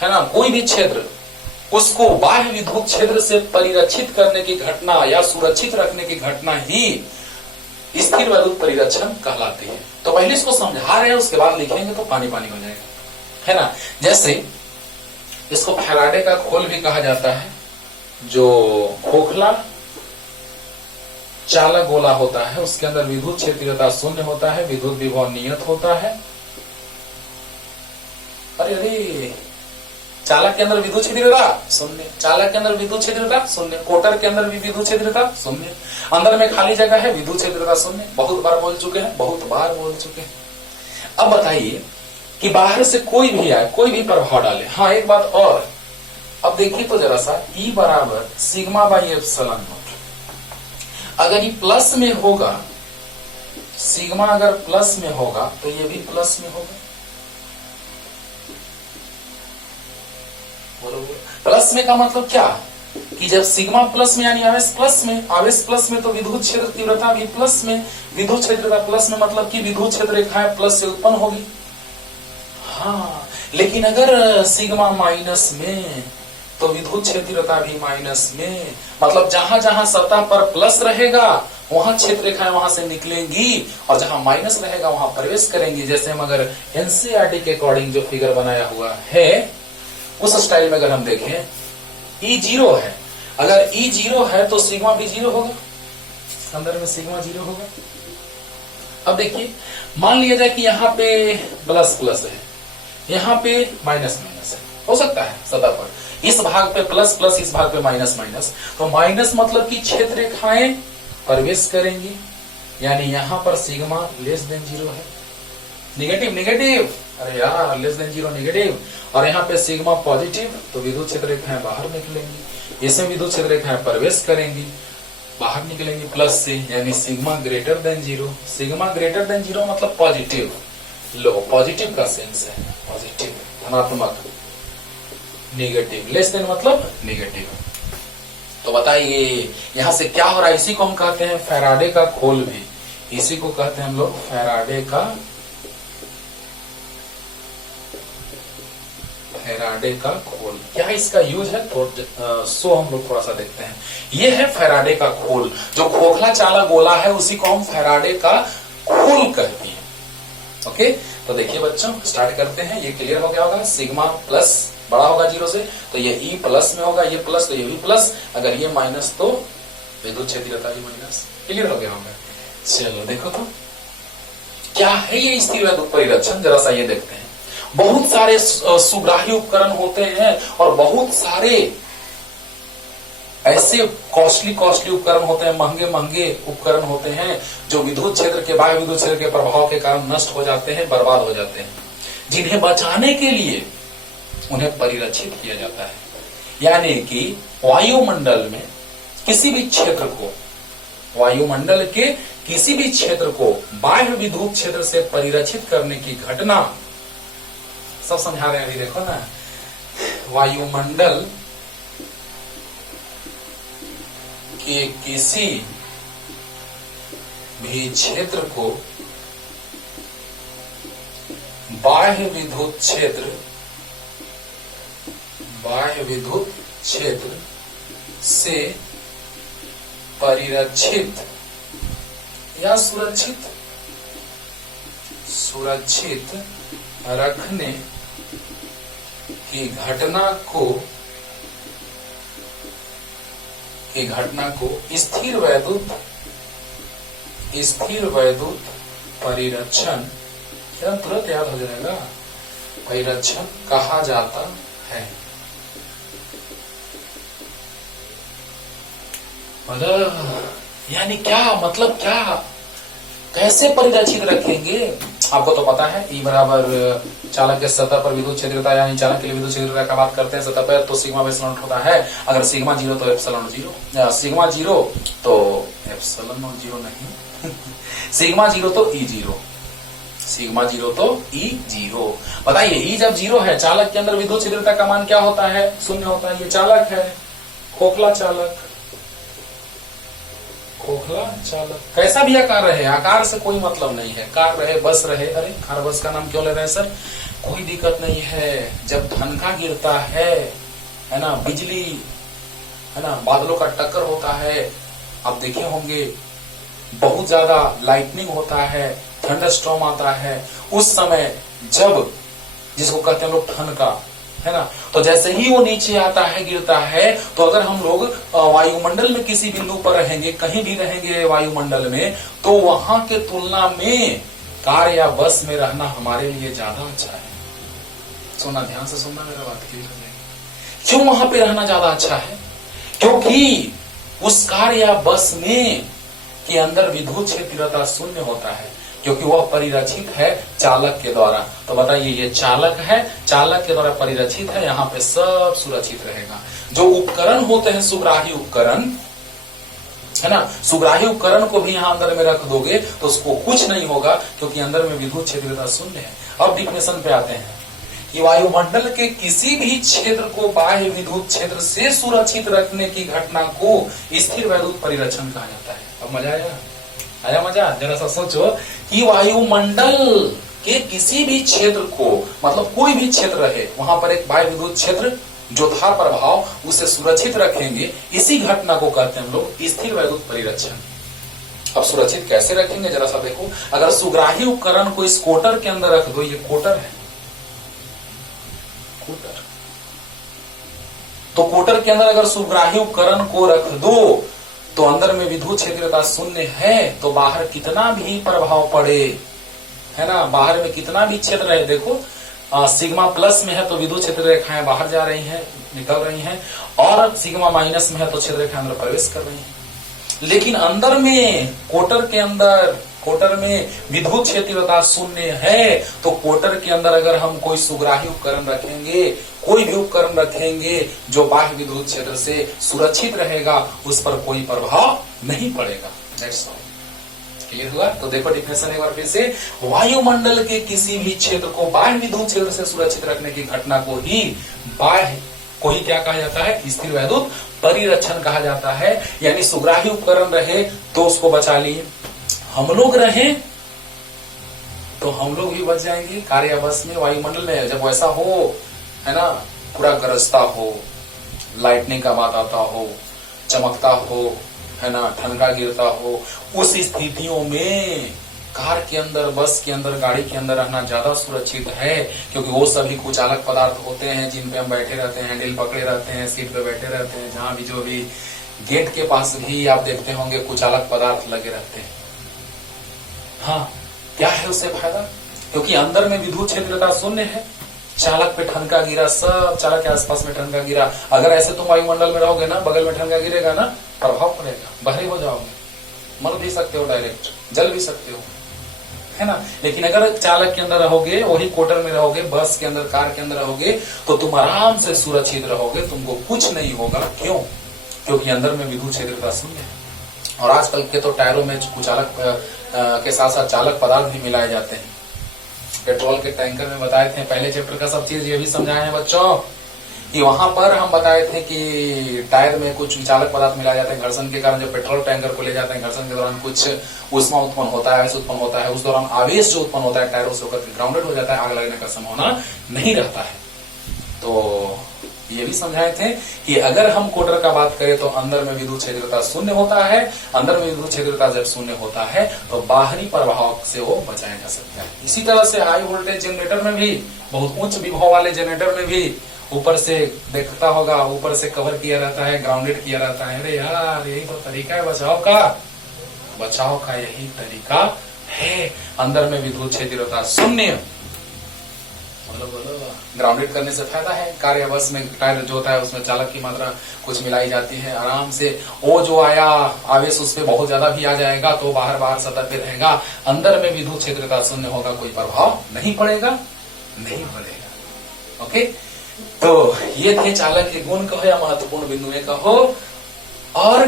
है ना, कोई भी क्षेत्र, उसको बाह्य विद्युत क्षेत्र से परिरक्षित करने की घटना या सुरक्षित रखने की घटना ही स्थिर वैद्युत परिरक्षण कहलाती है। तो पहले इसको समझा रहे हैं, उसके बाद लिखेंगे तो पानी पानी हो जाएगा, है ना। जैसे इसको फैराडे का खोल भी कहा जाता है, जो खोखला चालक गोला होता है, उसके अंदर विद्युत क्षेत्रीयता शून्य होता है, विद्युत विभव नियत होता है। अरे चालक के अंदर विद्युत क्षेत्रीयता शून्य, चालक के अंदर विद्युत क्षेत्रीयता शून्य, कोटर के अंदर भी विद्युत क्षेत्रीयता शून्य, अंदर में खाली जगह है, विद्युत क्षेत्रीयता शून्य। बहुत बार बोल चुके हैं, बहुत बार बोल चुके हैं। अब बताइए कि बाहर से कोई भी आए, कोई भी प्रभाव डाले। हाँ, एक बात और, अब देखिए तो जरा सा, E बराबर सिग्मा बाई एप्सिलॉन नॉट। अगर ये प्लस में होगा, सिग्मा अगर प्लस में होगा तो ये भी प्लस में होगा। प्लस में का मतलब क्या कि जब सिग्मा प्लस में यानी आवेश प्लस में, आवेश प्लस में तो विद्युत क्षेत्र तीव्रता भी प्लस में, विद्युत क्षेत्रता प्लस में मतलब कि विद्युत क्षेत्र रेखाएं प्लस से उत्पन्न होगी। हाँ, लेकिन अगर सिग्मा माइनस में तो विद्युत क्षेत्रता भी माइनस में, मतलब जहां जहां सतह पर प्लस रहेगा वहां क्षेत्र रेखाएं वहां से निकलेंगी और जहां माइनस रहेगा वहां प्रवेश करेंगी। जैसे हम अगर एनसीईआरटी के अकॉर्डिंग जो फिगर बनाया हुआ है उस स्टाइल में अगर हम देखें, E 0 है, अगर E 0 है तो सिग्मा भी 0 होगा, अंदर में सिग्मा 0 होगा। अब देखिए, मान लिया जाए कि यहाँ पे प्लस प्लस है, यहाँ पे माइनस माइनस है, हो सकता है सतह पर, इस भाग पे प्लस प्लस, इस भाग पे माइनस माइनस, तो माइनस मतलब कि क्षेत्र रेखाएं प्रवेश करेंगी, यानी यहाँ पर सिग्मा लेस देन 0 है। निगेटिव निगेटिव, अरे यार लेस देन 0 निगेटिव, और यहाँ पे सिग्मा पॉजिटिव, तो विद्युत क्षेत्र रेखाएं बाहर निकलेंगी, इसमें विद्युत क्षेत्र रेखाएं प्रवेश करेंगी, बाहर निकलेंगी प्लस से, यानी sigma greater than 0। Sigma greater than 0 मतलब पॉजिटिव, लो पॉजिटिव का सेंस है, पॉजिटिव धनात्मक, नेगेटिव लेस देन मतलब नेगेटिव। तो बताइए यहां से क्या हो रहा है? इसी को हम कहते हैं फैराडे का खोल भी, इसी को कहते हैं हम लोग फैराडे का खोल। क्या इसका यूज है सो हम लोग थोड़ा सा देखते हैं। ये है फैराडे का खोल, जो खोखला चालक गोला है उसी को हम फैराडे का खोल कहते हैं। ओके, तो देखिए बच्चों स्टार्ट करते हैं। ये क्लियर हो गया होगा, सिग्मा प्लस बड़ा होगा 0 से, तो ये E प्लस में होगा, ये प्लस तो ये भी प्लस, अगर ये माइनस तो विद्युत क्षेत्रता भी माइनस। क्लियर हो गया होगा। चलो देखो तो क्या है ये स्थिर वैद्युत परिरक्षण, जरा सा ये देखते हैं। बहुत सारे सुग्राही उपकरण होते हैं और बहुत सारे ऐसे कॉस्टली उपकरण होते हैं, महंगे उपकरण होते हैं जो विद्युत क्षेत्र के, बाह्य विद्युत क्षेत्र के प्रभाव के कारण नष्ट हो जाते हैं, बर्बाद हो जाते हैं, जिन्हें बचाने के लिए उन्हें परिरक्षित किया जाता है। यानी कि वायुमंडल में किसी भी क्षेत्र को, वायुमंडल के किसी भी क्षेत्र को बाह्य विद्युत क्षेत्र से परिरक्षित करने की घटना, सब समझा रहे हैं अभी देखो ना, वायुमंडल के किसी भी क्षेत्र को बाह्य विद्युत क्षेत्र से परिरक्षित या सुरक्षित रखने की घटना को स्थिर वैद्युत परिरक्षण एकदम तुरंत याद हो जाएगा। परिरक्षण कहा जाता है। यानी क्या मतलब, क्या कैसे परिरक्षित रखेंगे? आपको तो पता है E बराबर चालक के सतह पर विद्युत क्षेत्रता, यानी चालक के लिए विद्युत क्षेत्रता का बात करते हैं सतह पर, तो सिग्मा एप्सिलॉन होता है। अगर सिग्मा 0 तो एप्सिलॉन 0, सिग्मा 0 तो एप्सिलॉन 0 नहीं सिग्मा 0 तो E0, सिग्मा 0 तो E0। बताइए E जब 0 है, चालक के अंदर विद्युत क्षेत्रता का मान क्या होता है? शून्य होता है। ये चालक है, खोखला चालक, खोखला चालक। कैसा भी आकार रहे, आकार से कोई मतलब नहीं है। कार रहे, बस रहे, अरे कार बस का नाम क्यों ले रहे हैं सर? कोई दिक्कत नहीं है। जब ठनका गिरता है ना, बिजली है ना, बादलों का टक्कर होता है, आप देखे होंगे बहुत ज्यादा लाइटनिंग होता है, थंडरस्टॉर्म आता है, उस समय जब जिसको कहते हैं लोग ठनका, है ना, तो जैसे ही वो नीचे आता है, गिरता है, तो अगर हम लोग वायुमंडल में किसी बिंदु पर रहेंगे, कहीं भी रहेंगे वायुमंडल में, तो वहां के तुलना में कार या बस में रहना हमारे लिए ज्यादा अच्छा है। सुनना, ध्यान से सुनना, मेरा बात क्लियर हो जाएगी। क्यों वहां पे रहना ज्यादा अच्छा है? क्योंकि उस कार या बस में के अंदर विद्युत क्षेत्रता शून्य होता है, क्योंकि वह परिरक्षित है चालक के द्वारा। तो बताइए, ये चालक है, चालक के द्वारा परिरक्षित है, यहाँ पे सब सुरक्षित रहेगा। जो उपकरण होते हैं, सुग्राही उपकरण, है ना, सुग्राही उपकरण को भी यहाँ अंदर में रख दोगे तो उसको कुछ नहीं होगा, क्योंकि अंदर में विद्युत क्षेत्रता शून्य है। अब डिफिनेशन पे आते हैं कि वायुमंडल के किसी भी क्षेत्र को बाह्य विद्युत क्षेत्र से सुरक्षित रखने की घटना को स्थिर वैद्युत परिरक्षण कहा जाता है। अब मजा आया मजा? जरा सा सोचो कि वायुमंडल के किसी भी क्षेत्र को, मतलब कोई भी क्षेत्र रहे, वहां पर एक बाह्य विद्युत क्षेत्र जो था प्रभाव, उसे सुरक्षित रखेंगे, इसी घटना को कहते हैं हम लोग स्थिर वैद्युत परिरक्षण। अब सुरक्षित कैसे रखेंगे जरा सा देखो। अगर सुग्राही उपकरण को इस कोटर के अंदर रख दो, ये कोटर है, कोटर, तो कोटर के अंदर अगर सुग्राही उपकरण को रख दो तो अंदर में विद्युत क्षेत्रता शून्य है, तो बाहर कितना भी प्रभाव पड़े, है ना, बाहर में कितना भी क्षेत्र रहे, देखो सिग्मा प्लस में है तो विद्युत क्षेत्र रेखाएं बाहर जा रही हैं, निकल रही हैं, और सिग्मा माइनस में है तो क्षेत्र रेखाएं अंदर प्रवेश कर रही हैं। लेकिन अंदर में कोटर के अंदर, कोटर में विद्युत क्षेत्रता शून्य है, तो कोटर के अंदर अगर हम कोई सुग्राही उपकरण रखेंगे, कोई भी उपकरण रखेंगे जो बाह्य विद्युत क्षेत्र से सुरक्षित रहेगा, उस पर कोई प्रभाव नहीं पड़ेगा। That's all. क्लियर हुआ? तो देखो डिफिनेशन एक बार फिर से, वायुमंडल के किसी भी क्षेत्र को बाह्य विद्युत क्षेत्र से सुरक्षित रखने की घटना को ही बाह्य को ही क्या कहा जाता है? स्थिर वैद्युत परिरक्षण कहा जाता है। यानी सुग्राही उपकरण रहे तो उसको बचा लिए, हम लोग रहे तो हम लोग भी बच जाएंगे। कार या बस में, वायुमंडल में जब वैसा हो, है ना, पूरा गरजता हो, लाइटनिंग का बात आता हो, चमकता हो, है ना, ठनका गिरता हो, उस स्थितियों में कार के अंदर, बस के अंदर, गाड़ी के अंदर रहना ज्यादा सुरक्षित है, क्योंकि वो सभी कुचालक पदार्थ होते हैं जिन पे हम बैठे रहते हैं, हैंडल पकड़े रहते हैं, सीट पे बैठे रहते हैं, जहां भी जो भी गेट के पास भी आप देखते होंगे कुचालक पदार्थ लगे रहते हैं। हाँ, क्या है उससे फायदा? क्योंकि अंदर में विद्युत क्षेत्रता शून्य है, चालक पे ठनका गिरा, सब चालक के आसपास में ठनका गिरा। अगर ऐसे तुम वायुमंडल में रहोगे ना, बगल में ठनका गिरेगा ना, प्रभाव पड़ेगा, बहरे हो जाओगे, मर भी सकते हो, डायरेक्ट जल भी सकते हो, है ना। लेकिन अगर चालक के अंदर रहोगे, वही कोटर में रहोगे, बस के अंदर, कार के अंदर रहोगे, तो तुम आराम से सुरक्षित रहोगे, तुमको कुछ नहीं होगा। क्यों? क्योंकि अंदर में विद्युत क्षेत्रता शून्य है। और आजकल के तो टायरों में कुचालक के साथ साथ चालक पदार्थ भी मिलाए जाते हैं। पेट्रोल के टैंकर में बताए थे, पहले चैप्टर का सब चीज ये भी समझाए हैं बच्चों, कि वहां पर हम बताए थे कि टायर में कुछ चालक पदार्थ मिलाया जाता है। घर्षण के कारण जब पेट्रोल टैंकर को ले जाते हैं, घर्षण के दौरान कुछ ऊष्मा उत्पन्न होता है, आवेश उत्पन्न होता है, उस दौरान आवेश जो उत्पन्न होता है टायरों से होकर ग्राउंडेड हो जाता है, आग लगने का संभावना नहीं रहता है। तो ये भी समझाए थे कि अगर हम कोटर का बात करें तो अंदर में विद्युत क्षेत्रता शून्य होता है। अंदर में विद्युत क्षेत्रता जब शून्य होता है तो बाहरी प्रभाव से वो बचाया जा सकता है। इसी तरह से हाई वोल्टेज जनरेटर में भी, बहुत उच्च विभव वाले जनरेटर में भी ऊपर से देखता होगा, ऊपर से कवर किया रहता है, ग्राउंडेड किया रहता है। अरे यार, यही तो तरीका है बचाव का, बचाव का यही तरीका है, अंदर में विद्युत क्षेत्र शून्य। बोलो ग्राउंडेड करने से फायदा है। कार या बस में टायर जो होता है उसमें चालक की मात्रा कुछ मिलाई जाती है, आराम से वो जो आया आवेश उस पर बहुत ज्यादा भी आ जाएगा तो बाहर सतह पे रहेगा, अंदर में विद्युत क्षेत्र शून्य होगा, कोई प्रभाव नहीं पड़ेगा। ओके, तो ये थे चालक के गुण कहो या महत्वपूर्ण बिंदु कहो। और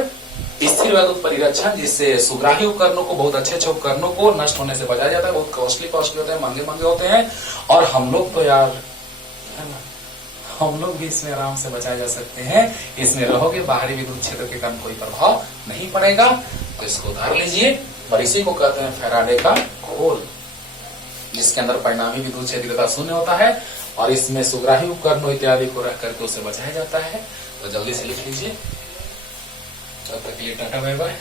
स्थिर वैद्युत परिरक्षण, जिससे सुग्राही उपकरणों को, बहुत अच्छे उपकरणों को नष्ट होने से बचाया जाता है। बहुत कॉस्टली होते हैं, महंगे होते हैं, और हम लोग तो यार है ना, हम लोग भी इसमें आराम से बचाए जा सकते हैं। इसमें रहोगे, बाहरी विद्युत क्षेत्र के कारण कोई प्रभाव नहीं पड़ेगा। तो इसको उधार लीजिए, और इसी को कहते हैं फैराडे का खोल, जिसके अंदर परिणामी विद्युत क्षेत्र शून्य होता है, और इसमें सुग्राही उपकरणों इत्यादि को रख करके उसे बचाया जाता है। तो जल्दी से लिख लीजिए। तब तक के लिए टाटा बाय बाय।